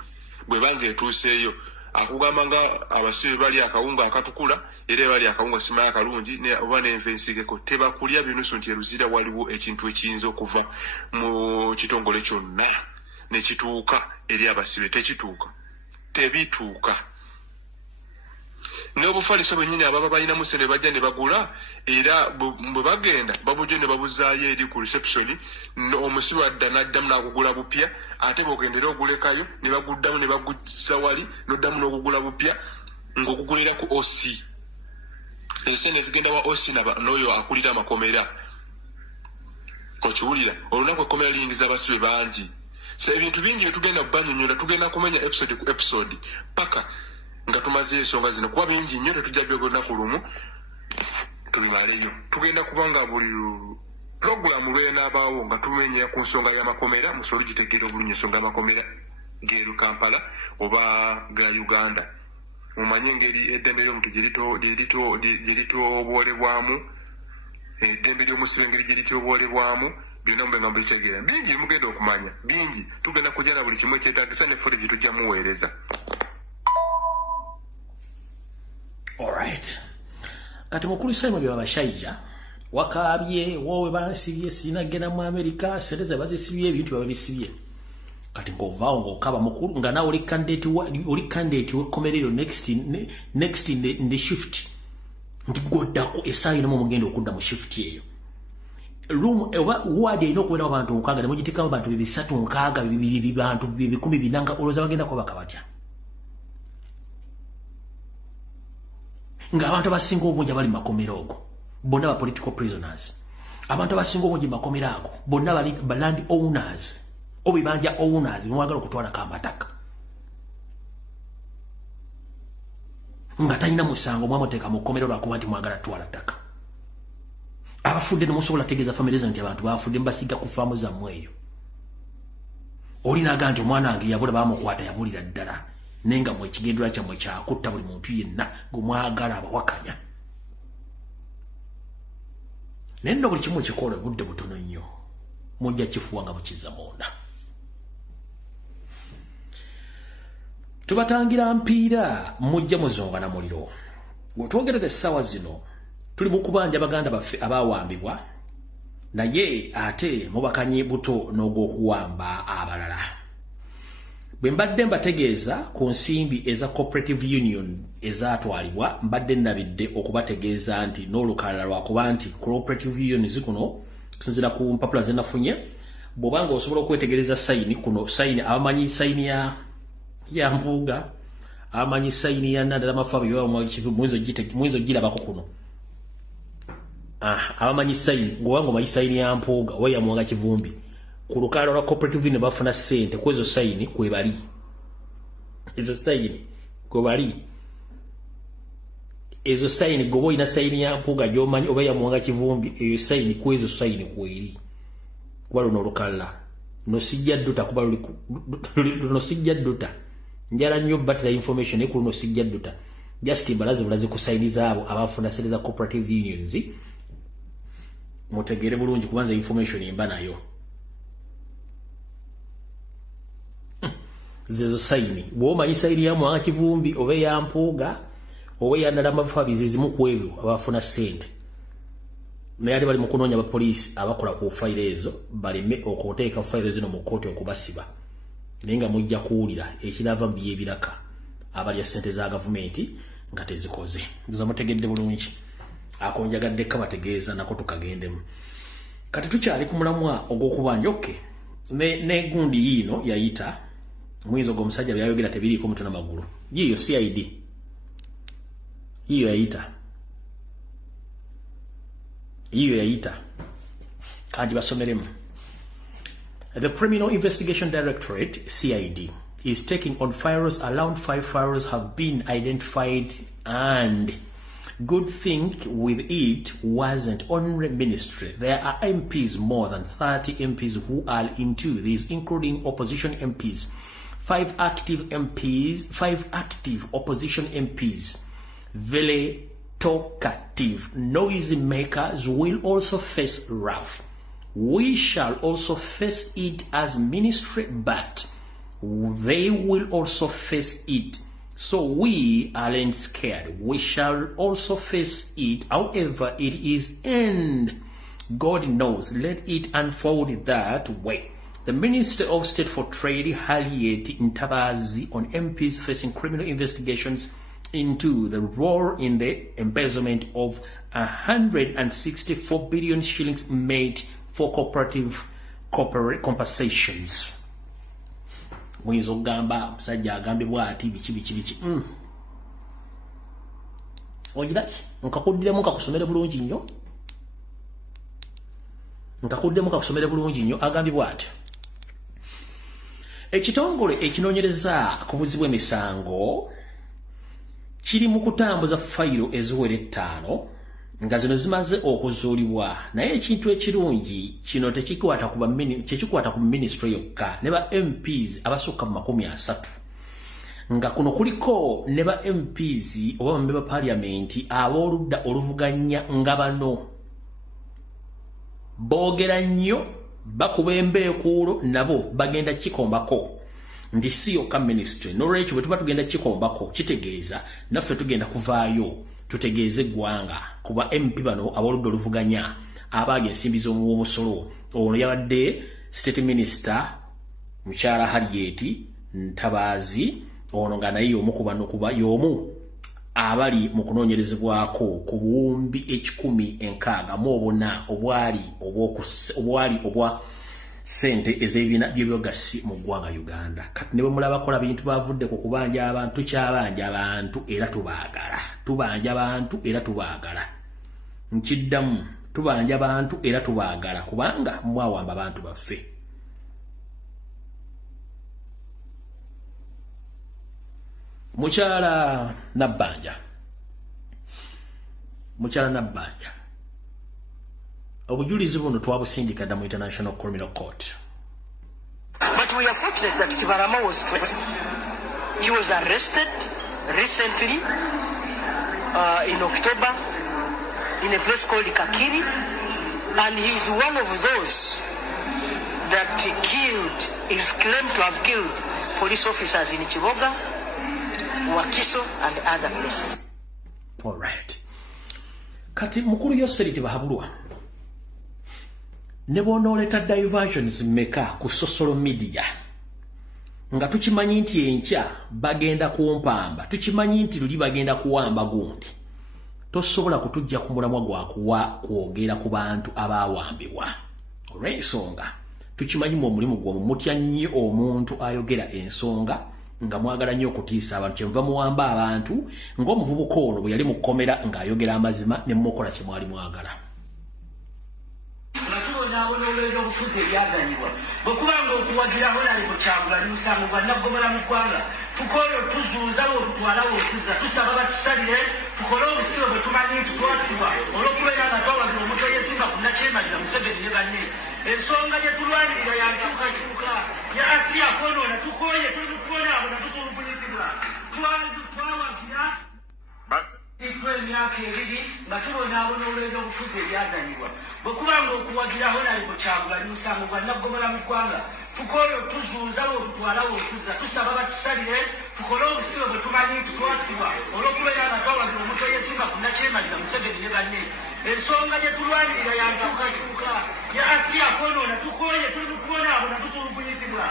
bwe bange etuseeyo akugamba nga abasibe bali akawunga akatukula era bali akawunga sima akalungi ne oba n'envensigeko tebakulya binusu nti eruzira waliwo ekintu ekiyinza okuva mu kitongole kyonna ne kituuka eri abasibe tebituuka n'obufaliso bwennyini ababa balina musene bajja ne bagula era bwe bagenda babujje ne babuzaayo eri ku reception omusibe adda n'addamu n'akugula bupya ate bw'ogendera ogulekayo ne baguddamu ne baguzza wali n'oddamu n'okugula bupya ng'okugulira ku OC esene zigenda wa OC n'oyo akulira amakomera okiwulira olunaku ekkomera liyingiza abasibe bangi so ebintu bingi bye tugenda banyonyola tugenda kumenya episode ku episode paka nga tumaze ensonga zino kuba bingi nnyo tetujja byogonna lumu tubimaleyo tugenda kubanga buli programu lwenaabaawo nga tumenya ku nsonga y'amakomera musolo gitegeera obulungi ensonga y'amakomera geeru Kampala oba ga Uganda mumanye engeri eddembe ly'omuntu gyeritoobwolebwamu eddembe ly'omusibe engeri gyeritoobwolebwamu byonna mubenga mubitegeera bingi bimugenda okumanya bingi tugenda kujja na buli kimu ekyetaagisa ne footage tujja muweereza. Alright. Kati mukulu Simon bya bashayija wakabye wowe bansibye sinagenda mu America sereza bazisibye ebintu babisibye. Kati ngovaawo ngokaba mukulu nga nawe oli candidate wekomerero next in the shift. Ndigodako esayi no mugenda okudda mu shift eyo. Room wadi ino kwena abantu nkaaga ne mugitika abantu 3 nkaaga bantu 10 binanga oloza bagenda kwa bakabatya. Nga abantu abasinga obungi bali makomera ogo bonna ba political prisoners abantu abasinga obungi makomera ago bonna bali land owners obibanja owners mwagala okutwala kamataka nga talina musango mwamuteeka mu kkomero lwakuba nti mwagala twala ttaka abafudde ne musobola tegeeza famire nti abantu bafudde mbasiga ku faamu zammwe eyo olinaga nti omwana wange yabula bamukwata yabulira ddala nenga mwe kigendera kya mwe kyakutta buli muntu yenna gumwagala abawakanya nendo buli kimu kikola budde butono nnyo mujja kifuwa nga mukiza munda tubatangira mpiira mujja muzonga na muliro wetwogerera essaawa zino tuli mu kubanja baganda baffe abawambibwa naye ate mubakanye buto n'ogw'okuwamba abalala bwe mbadde mbategeeza ku nsimbi eza cooperative union ezatwalibwa mbadde nabidde okubategeeza nti n'olukalala lwakuba nti cooperative union zikuno kusinziira ku mpapula ze nafunye bw'obanga osobola okwetegereza sayini kuno sayini abamanyi sayini ya mpuuga abamanyi sayini ya nadala mafabu yowamukivu mwizo girabako kuno abamanyi sayini ng'obanga omanyi sayini ya mpuuga oba yamuwanga kivumbi ku lukalala lwa cooperative union bafuna ssente kwezo sayini kwebali ezo sayini kwebali ezo sayini gobo olina sayini ya mpuuga gy'omanyi oba yamuwanga kivumbi eyo sayini kwezo sayini kweri kuba luno olukalala nosijja dduta kuba nosijja dduta njala nnyo batira information ekulu nosijja dduta just mbalazi bulazi ku sayini zaabo abafuna ssente za cooperative unions mutegere bulungi kubanza information emba nayo zezo sayini bw'omanyi sayini ya mwanga kivumbi oba ya mpuuga oba yandala amafa bizizimu ku ebyo abafuna ssente naye ate bali mu kunoonya abapoliisi abakola ku fayiro ezo baleme okuteeka fayiro zino mu kkooti okubasiba naye nga mujja kuwulira ekirava mu by'ebiraka abalya ssente za gavumenti nga tezikoze ndoza mutegedde bulungi akonjagadde kabategeeza nako tukagendemu kati tukyali ku mulamwa ogw'okubanja oke ne gundi yiino yayita mwizo g'omusajja byayogera tebiriiko mutwe n'amagulu yiyo CID yiyo yayita kanji basomeremu. The Criminal Investigation Directorate CID is taking on firearms. Around 5 firearms have been identified, and good thing with it wasn't only ministry. There are MPs, more than 30 MPs who are into this, including opposition MPs. 5 active opposition MPs. Vele talkative noise makers will also face wrath. We shall also face it as ministry, but they will also face it. So we aren't scared. We shall also face it. However it is end, God knows. Let it unfold that way. The Minister of State for Trade, Harriet Ntabazi, on MPs facing criminal investigations into the role in the embezzlement of 164 billion shillings made for corporate compensations. Mwizo gamba msajja agambe bwati bichi. Ojiraki nkakuddemu kakusomere bulungi nnyo. Agambe bwati. Ekitongole ekinoonyereza ku buzibu emisango kiri mu kutambuza fayiro eziwera 5 nga zino zimaze okuzuulibwa, naye ekintu ekirungi kino tekikwata ku ministry yokka ne ba MPs abasukka mu 30 nga kuno kuliko ne ba MPs oba bambe parliament abooludda oluvuganya nga bano boogera nnyo bakuba embeekuulo nabo bagenda kikombako ndi si yokka ministry n'olwekyo bwe tuba tugenda kikombako kitegeeza naffe tugenda kuvaayo tutegeeze eggwanga kuba MP bano aboludde oluvuganya abaali ensimbi z'omusolo. Ono yabadde State Minister mukyala Harriet Ntabazi, ono nga naye omu ku bano kuba y'omu abali mu kunoonyerezebwako ku buwumbi 1,600 obwali obwa sente ez'ebibiina by'ebyogasi mu ggwanga Uganda. Kati ne bwe mulaba kola bintu bavudde ku kubanja abantu, kyabanja abantu era tubaagala. Tubanja abantu era tubaagala. Nkiddamu, tubanja abantu era tubaagala kubanga mwawamba abantu baffe. Mukyala Nabbanja. Obujulizi buno twabusindika mu International Criminal Court. But we are fortunate that Kibarama was traced. He was arrested recently in October in a place called Kakiri, and he's one of those that is claimed to have killed police officers in Chiboga, Wakiso, and other places. All right. Kati mukuru Yoseriti bahabulwa. Ne bonooleka diversions meka ku social media nga tukimanyi nti enkya bagenda kumpamba, tukimanyi nti luli bagenda kuwamba gundi, tosobola kutujja ku mulamwa gwakuwa kwogera ku bantu abaawambibwa. Olw'ensonga tukimanyi mu omulimu gwo mutya nnyo omuntu ayogera ensonga nga mwagala nnyo okutiisa abantu, kyenva muwamba abantu ng'omuvubuka ono bwe yali mu kkomera ng'ayogera amazima ne mukola kye mwali mwagala. Olw'olwera obufuzi ebyazanyibwa bwekubanga okuwagiraho nali mukyagula nimusango bannaggomola mu ggwanga tukole otuzuuza otutwala otuzza tusaba batusalire tukole obusibe bwe tumanyi nti twasibwa olw'okubeera nga twawagira omuntu eyesimba ku nakyemalira Museveni ne banne. Ensonga gye tulwanirira yankyukakyuka ya asiri akwonoona tukoye tuli mukuwona abo natutuluvunyizibwa twawagira emyaka 2 nga tubonaabona olw'era obufuzi ebyazanyibwa bwekubanga okuwagiraho nali mukyagula nimusango bannaggomola mu ggwanga tukole otuzuuza otutwala otuzza tusaba batusalire tukole obusibe bwe tumanyi nti twasibwa olw'okubeera nga twawagira omuntu eyesimba ku nakyemalira Museveni ne banne. Ensonga gye tulwanirira yankyukakyuka ya asiri akwonoona tukoye tuli mukuwona abo natutuluvunyizibwa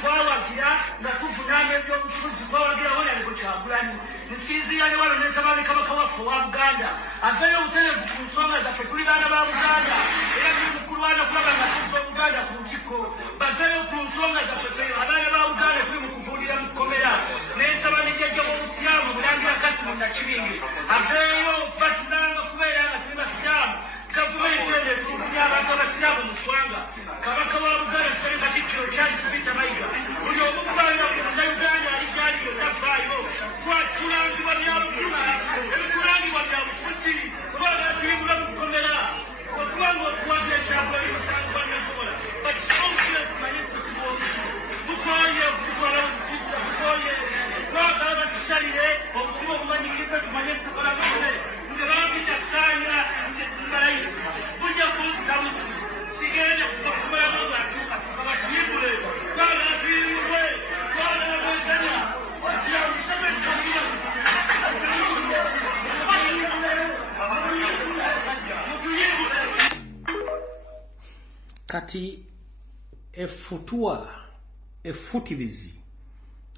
twawagira nga tuvunaanga ebyobufuzi twawagiraho nali mukyagulani nsinzira ne wano nesabani kabaka waffe owa Buganda aveeyo obutereevu ku nsonga zaffe tuli baana ba Buganda era tuli mukulwana kulaba nga tuzza Buganda ku lukiiko baveeyo ku nsonga zaffe feyo abaana ba Buganda tuli mu kuvuulira mu kkomera nensaba ne jjajja w'obusiraamu Mulangira Kasimu Nakibinge aveeyo batulanga kubeera nga tuli basiraamu gavumenti eno etulugunya abantu abasiraamu mu ggwanga kabaka wa Buganda Sale Katikkiro Charles Peter Mayiga buli omu kubaana Uganda ali kyaliyo tafaayo twatulangibwa byabufuzi ebitulangibwa byabufuzi kubanga tuyibula mu kkomera okubanga okuwagira ekyagula limusango bannaggomola bakisobokire tumanye tusiba obusibo tukoye okutwala obukuzza tukoye twagala batusalire obusibo obumanyikiridde tumanye tukola bune kati effutivizi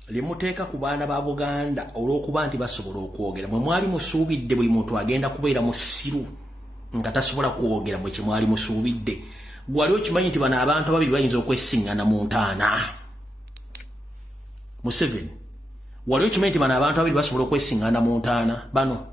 limuteeka ku baana ba Buganda olw'okuba nti basobola okwogera mwe mwali musuubidde buli muntu agenda kubeera musiru nga tasobola kwogera mwe kye mwali musuubidde gwali okimanyi nti bano abantu ababiri bayinza okwesiŋŋana mu ntaana Museveni wali okimanyi nti bano abantu ababiri basobola okwesiŋŋana mu ntaana bano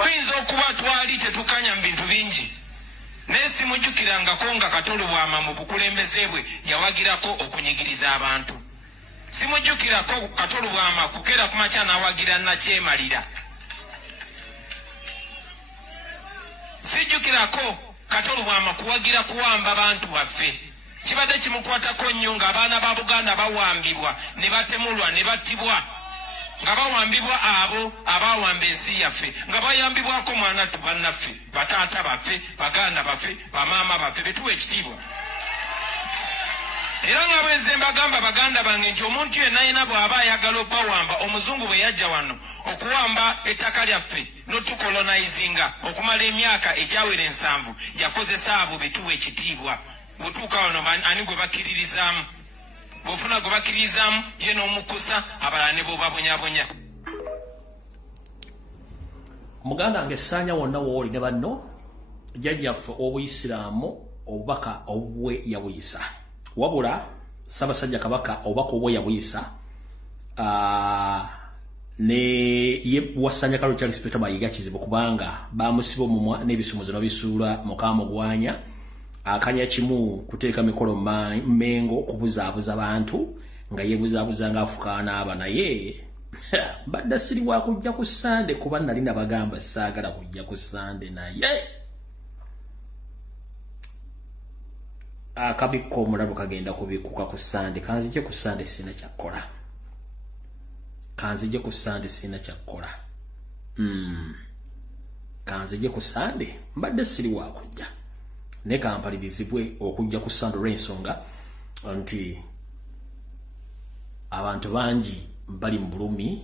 Oyinza okuba twali tetukanya mu bintu bingi naye simujjukirangako nga Katolu Bwama mu bukulembeze bwe yawagirako okunyigiriza abantu. Simujjukirako Katolu Bwama kukeera ku makya n'awagira Nakyemalira. Sijjukirako Katolu Bwama kuwagira kuwamba bantu baffe. Kibadde kimukwatako nnyo ng'abaana ba Buganda bawambibwa ne batemulwa ne battibwa. Nga bawambibwa abo abawamba ensi yaffe nga bayambibwako mwana tubannaffe bataata baffe baganda baffe bamaama baffe betuwa ekitiibwa era nga bwenze mbagamba baganda bange nti omuntu yenna yena bw'aba ayagala okubawamba omuzungu bwe yajja wano okuwamba ettaka lyaffe notukolonizinga okumala emyaka egyawera 7 yakozesa abo betuwa ekitiibwa butuuka wano ani gwe bakkiririzaamu bofuna gwe bakkiririzaamu ye n'omukusa abalala ne bobabonyabonya. Muganda wange Ssaanya wonna wooli ne banno jjajjaffe obuyisiraamu obubaka obwe yabuyisa wabula Ssaabasajja Kabaka obubaka obwe yabuyisa ne ye Wasanya Kalo Charles Peter Mayiga kizibu kubanga bamusiba omumwa n'ebisumuzo nabisuula Mukamugwanya akanya kimu kuteeka mikolo Mengo kubuzaabuza abantu nga yebuzaabuza ng'afukaana aba naye badda siri wa kujja ku Sande kuba nali nabagamba saagala kujja ku Sande naye akabikko omulalu kagenda kubikuka ku Sande kanzije ku Sande sina kyakkola kanzije ku Sande sina kyakkola kanzije ku Sande mbadde siri wa kujja ne kampalirizibwe okujja ku Sande olw'ensonga nti abantu bangi bali mu bulumi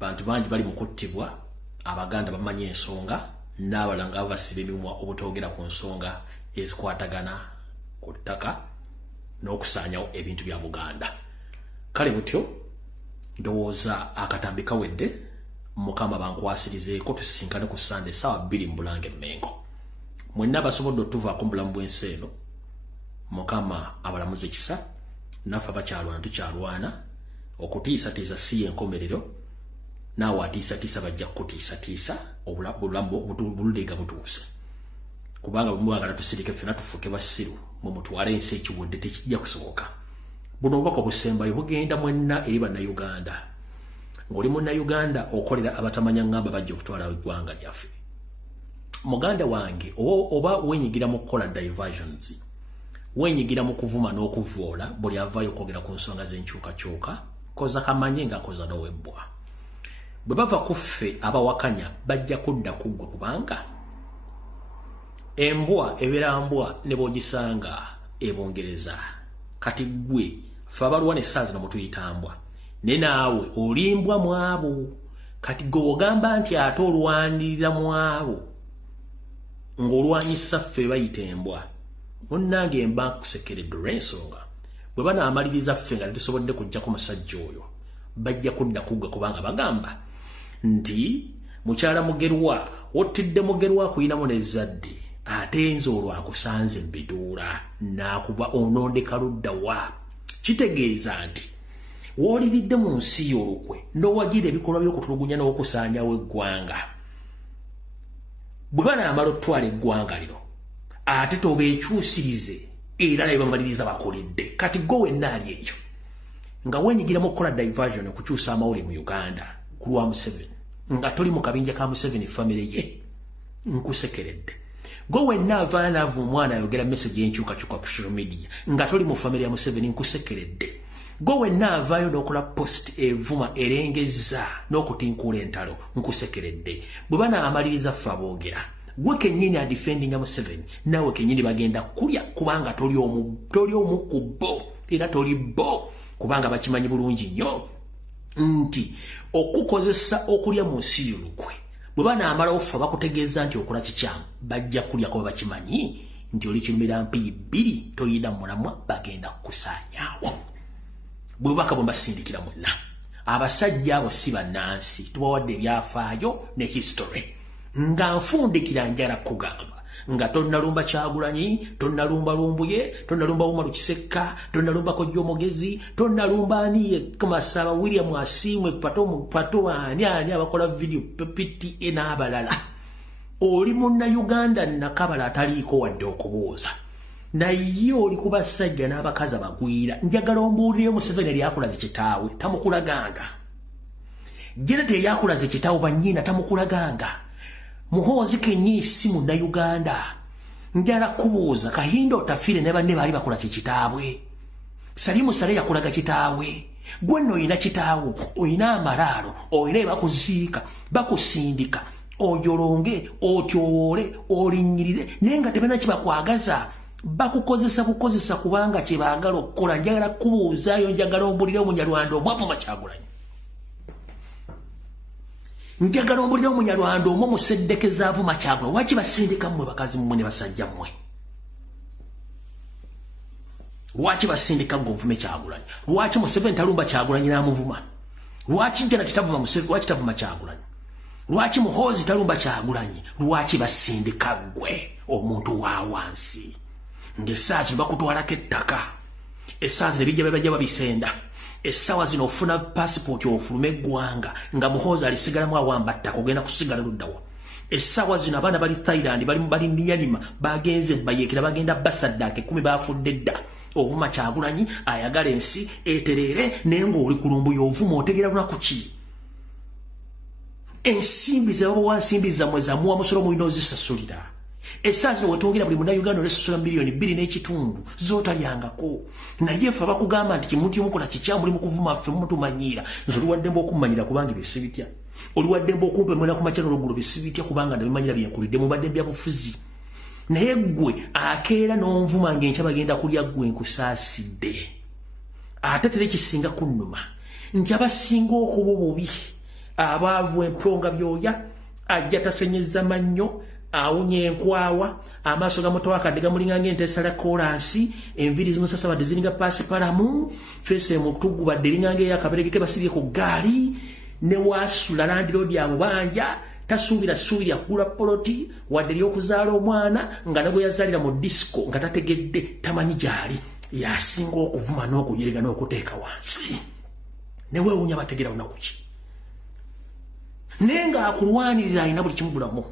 bantu bangi bali mu kuttibwa abaganda bamanya ensonga n'abalanga basiba emimwa obutogera ku nsonga ezikwatagana ku ttaka n'okusaanyawo ebintu bya Buganda. Kale butyo ndowooza akatambi kawedde Mukama bankwasirizeeko tusisinkane ku Sande ssaawa 2 mu Bulange Mengo. Mwenna basobodde otuvaako mu bulamu bw'ensi eno Mukama abalamuze kisa naffe abakyalwana tukyalwana okutiisatiisa si y'enkomerero naawe atiisatiisa bajja kutiisatiisa obulamu bululega butuuse kubanga bwemwagala tusirike ffenna tufuuke basiru mwe mutwale ensi ekiwudde tekijja kusoboka. Buno obubaka obusembayo bugenda mwenna eri bannayuganda ng'oli munnayuganda okolera abatamanya ngamba bajja okutwala eggwanga lyaffe. Muganda wange oba wenyigira mu kukola diversions wenyigira mu kuvuma n'okuvoola buli avaayo okwogera ku nsonga z'enkyukakyuka koza kamanye nga koza n'owebbwa. Bwe bava ku ffe abawakanya bajja kudda kuggwe kubanga embwa ebeera mbwa ne bw'ogisanga ebongereza kati ggwe ffe abalwana essaazi no mutuyitambwa ne naawe olimbwa mu abo kati gwe ogamba nti ate olwanirira mu abo ng'olwanyisa ffe bayita embwa munnange emba nkusekeredde olw'ensonga bwe banaamaliriza ffe nga tetusobodde kujjako musajja oyo bajja kudda kugga kubanga bagamba nti mukyala Mugerwa wotidde Mugerwa kuyinamu n'ezzadde ate enzo olwakusanze mbituula nakuba onondeka ludda wa kitegeeza nti woliridde mu nsi y'olukwe n'owagira ebikolwa by'okutulugunya n'okusaanyawo eggwanga bwe banaamala otwala eggwanga lino ate tobeekyusirize era naye bamaliriza bakoledde kati gwe wenna ali ekyo nga wenyigira mu kukola diversion okukyusa amawulire mu Uganda ku lwa Museveni nga toli mu kabinja ka Museveni famire ye nkusekeredde gwe wenna avaayo n'ava omwana ayogera message y'enkyukakyuka ku social media nga toli mu famire ya Museveni nkusekeredde gwe wenna avaayo n'okola post evuma erengeza n'okutinkuula entalo nkusekeredde bwe banaamaliriza ffe aboogera gwe kennyini adefendinga Museveni nawe kennyini bagenda kulya kubanga toli omu ku bo era toli bo kubanga bakimanyi bulungi nnyo nti okukozesa okulya mu nsi y'olukwe bwe banaamalawo ffe bakutegeeza nti okola kikyamu bajja kulya kuba bakimanyi nti oli kirumira mpiyi bbiri toyina mulamwa bagenda kukusaanyaawo bwe baka bwe basindikira mwenna abasajja abo si bannansi tubawadde ebyafaayo ne history nga nfundikira njala kugamba nga tonnalumba Kyagulanyi tonnalumba Lumbuye tonnalumba Umaru Kisekka tonnalumba Kojja Omugezi tonnalumba ani Kamasaba William Asimwe pato ani abakola video PTA n'abalala oli munna Uganda nakabala ataliiko wadde okubooza naye oli ku basajja n'abakazi abagwira njagala ombuulire Museveni eryakulaze kitaawe tamukulaganga Jenete eryakulaze kitaawe bannyina tamukulaganga Muhoozi kennyini si munna Uganda njala kubuuza Kahindo Otafiire ne banne baali bakola kitaabwe Salimu Sale yakulaga kitaawe gwe nno oyina kitaawo oyina amalaalo oyina ebakuziika bakusindika ojolonge otyowoole olinnyirire naye nga tebena kibakwagaza bakukozesa kubanga kye baagala okukola njagala kubuuzaayo njagala ombulire Omunyarwanda omwavuma Kyagulanyi njagala ombulire Omunyarwanda omwo museddekeza avuma Kyagulanyi waki basindika mmwe bakazi mmwe ne basajja mmwe lwaki basindika ng'ovume Kyagulanyi lwaki Museveni talumba Kyagulanyi n'amuvuma lwaki Janet tavuma Museveni lwaki tavuma Kyagulanyi lwaki Muhoozi talumba Kyagulanyi lwaki basindika gwe omuntu wa wansi ng'essaazi bakutwalako ettaka essaazi ne bijja bajja babisenda essaawa zino ofuna passport ofulume eggwanga nga Muhoozi alisigalamu awamba ttaka ogenda kusigala luddawa essaawa zino abaana bali Thailand bali Myanmar bagenze bayeekera bagenda Basaddaake 10 bafudde dda ovuma Kyagulanyi ayagala ensi eterere naye ng'oli ku Lumbuye ovuma otegera lunaku ki ensimbi zebabawa nsimbi zammwe zamuwa musolo mulina ozisasulira essaawa zino wetwogera buli munnayuganda olesasula miliyoni 2.5 zootalyangako naye ffe bakugamba nti kimuntu yomukola kikyamu muli mu kuvuma ffe mumutumanyiira nze oliwaddembe okummanyira kubanga byesi bitya oliwaddembe okumpemwera ku makyano olweggulo byesi bitya kubanga nabimanyira byenkulidde mubadde byabufuzi naye ggwe akeera n'onvuma ng'enkya bagenda kulya ggwe nkusaasidde ate tere kisinga kunnuma nti abasinga okuba obubi abaavu emponga byoya ajja tasenyeza mannyo awunye enkwawa amaaso gamutowa kadde gamulinga ng'entesala kolansi enviiri zimusasa badde ziringa paasipalamu feesi emutugu badde eringa ng'eyakaberegeke basibye ku ggaali ne waasula landiroodi amubanja tasuubira kugula poloti wadde ery'okuzaala omwana nga ne gwe yazaalira mu disco nga tategedde tamanyi gyali yasinga okuvuma n'okunyerega n'okuteeka wansi ne weewuunya bategera lunaku ki naye ng'akulwanirira alina buli kimugulamu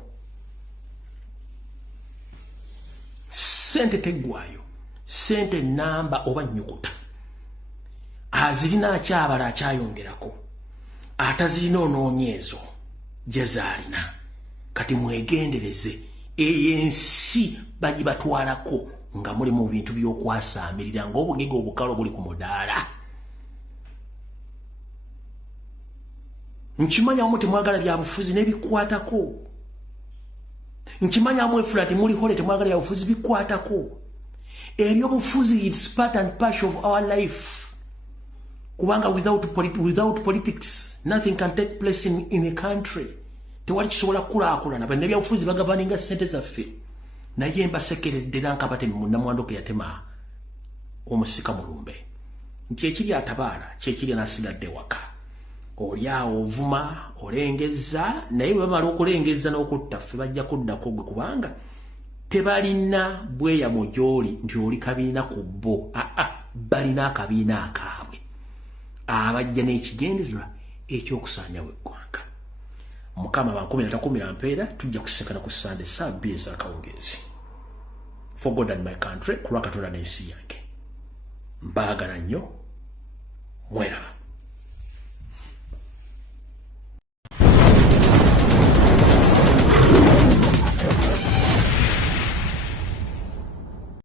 sente teggwayo sente namba oba nnyukuta azirina akyabala akyayongerako atazirina onoonyeezo gyezaalina kati mwegendereze eyensi bagibatwalako nga muli mu bintu by'okwasaamirira ng'obugege obukalo buli ku mudaala nkimanya wamu temwagala byabufuzi n'ebikwatako nkimanya mwefula temuliho temwagala byabufuzi bikwatako ebyobufuzi it's part and parcel of our life kubanga without politics nothing can take place in a country tewali kisobola kulaakulana bane byabufuzi bagavaninga sente zaffe naye mbasekeredde nankabate munnamwandu ke yatema omusika mulumbe nti ekiri atabaala kyekiri n'asigadde waka olyawo ovuma olengeza naye bamala okulengeza n'okutta ffe bajja kuddako gwe kubanga tebalina bweyamo gy'oli nti oli kabiina ku bo balina akabiina akaabwe abajja n'ekigendererwa ekyokusaanyawo eggwanga. Mukama ba 10 mpeera tujja kusekana ku Sunday saa 2 ez'akawungeezi. For God and my country, kulwa Katonda n'ensi yange. Mbaagala nnyo mwera.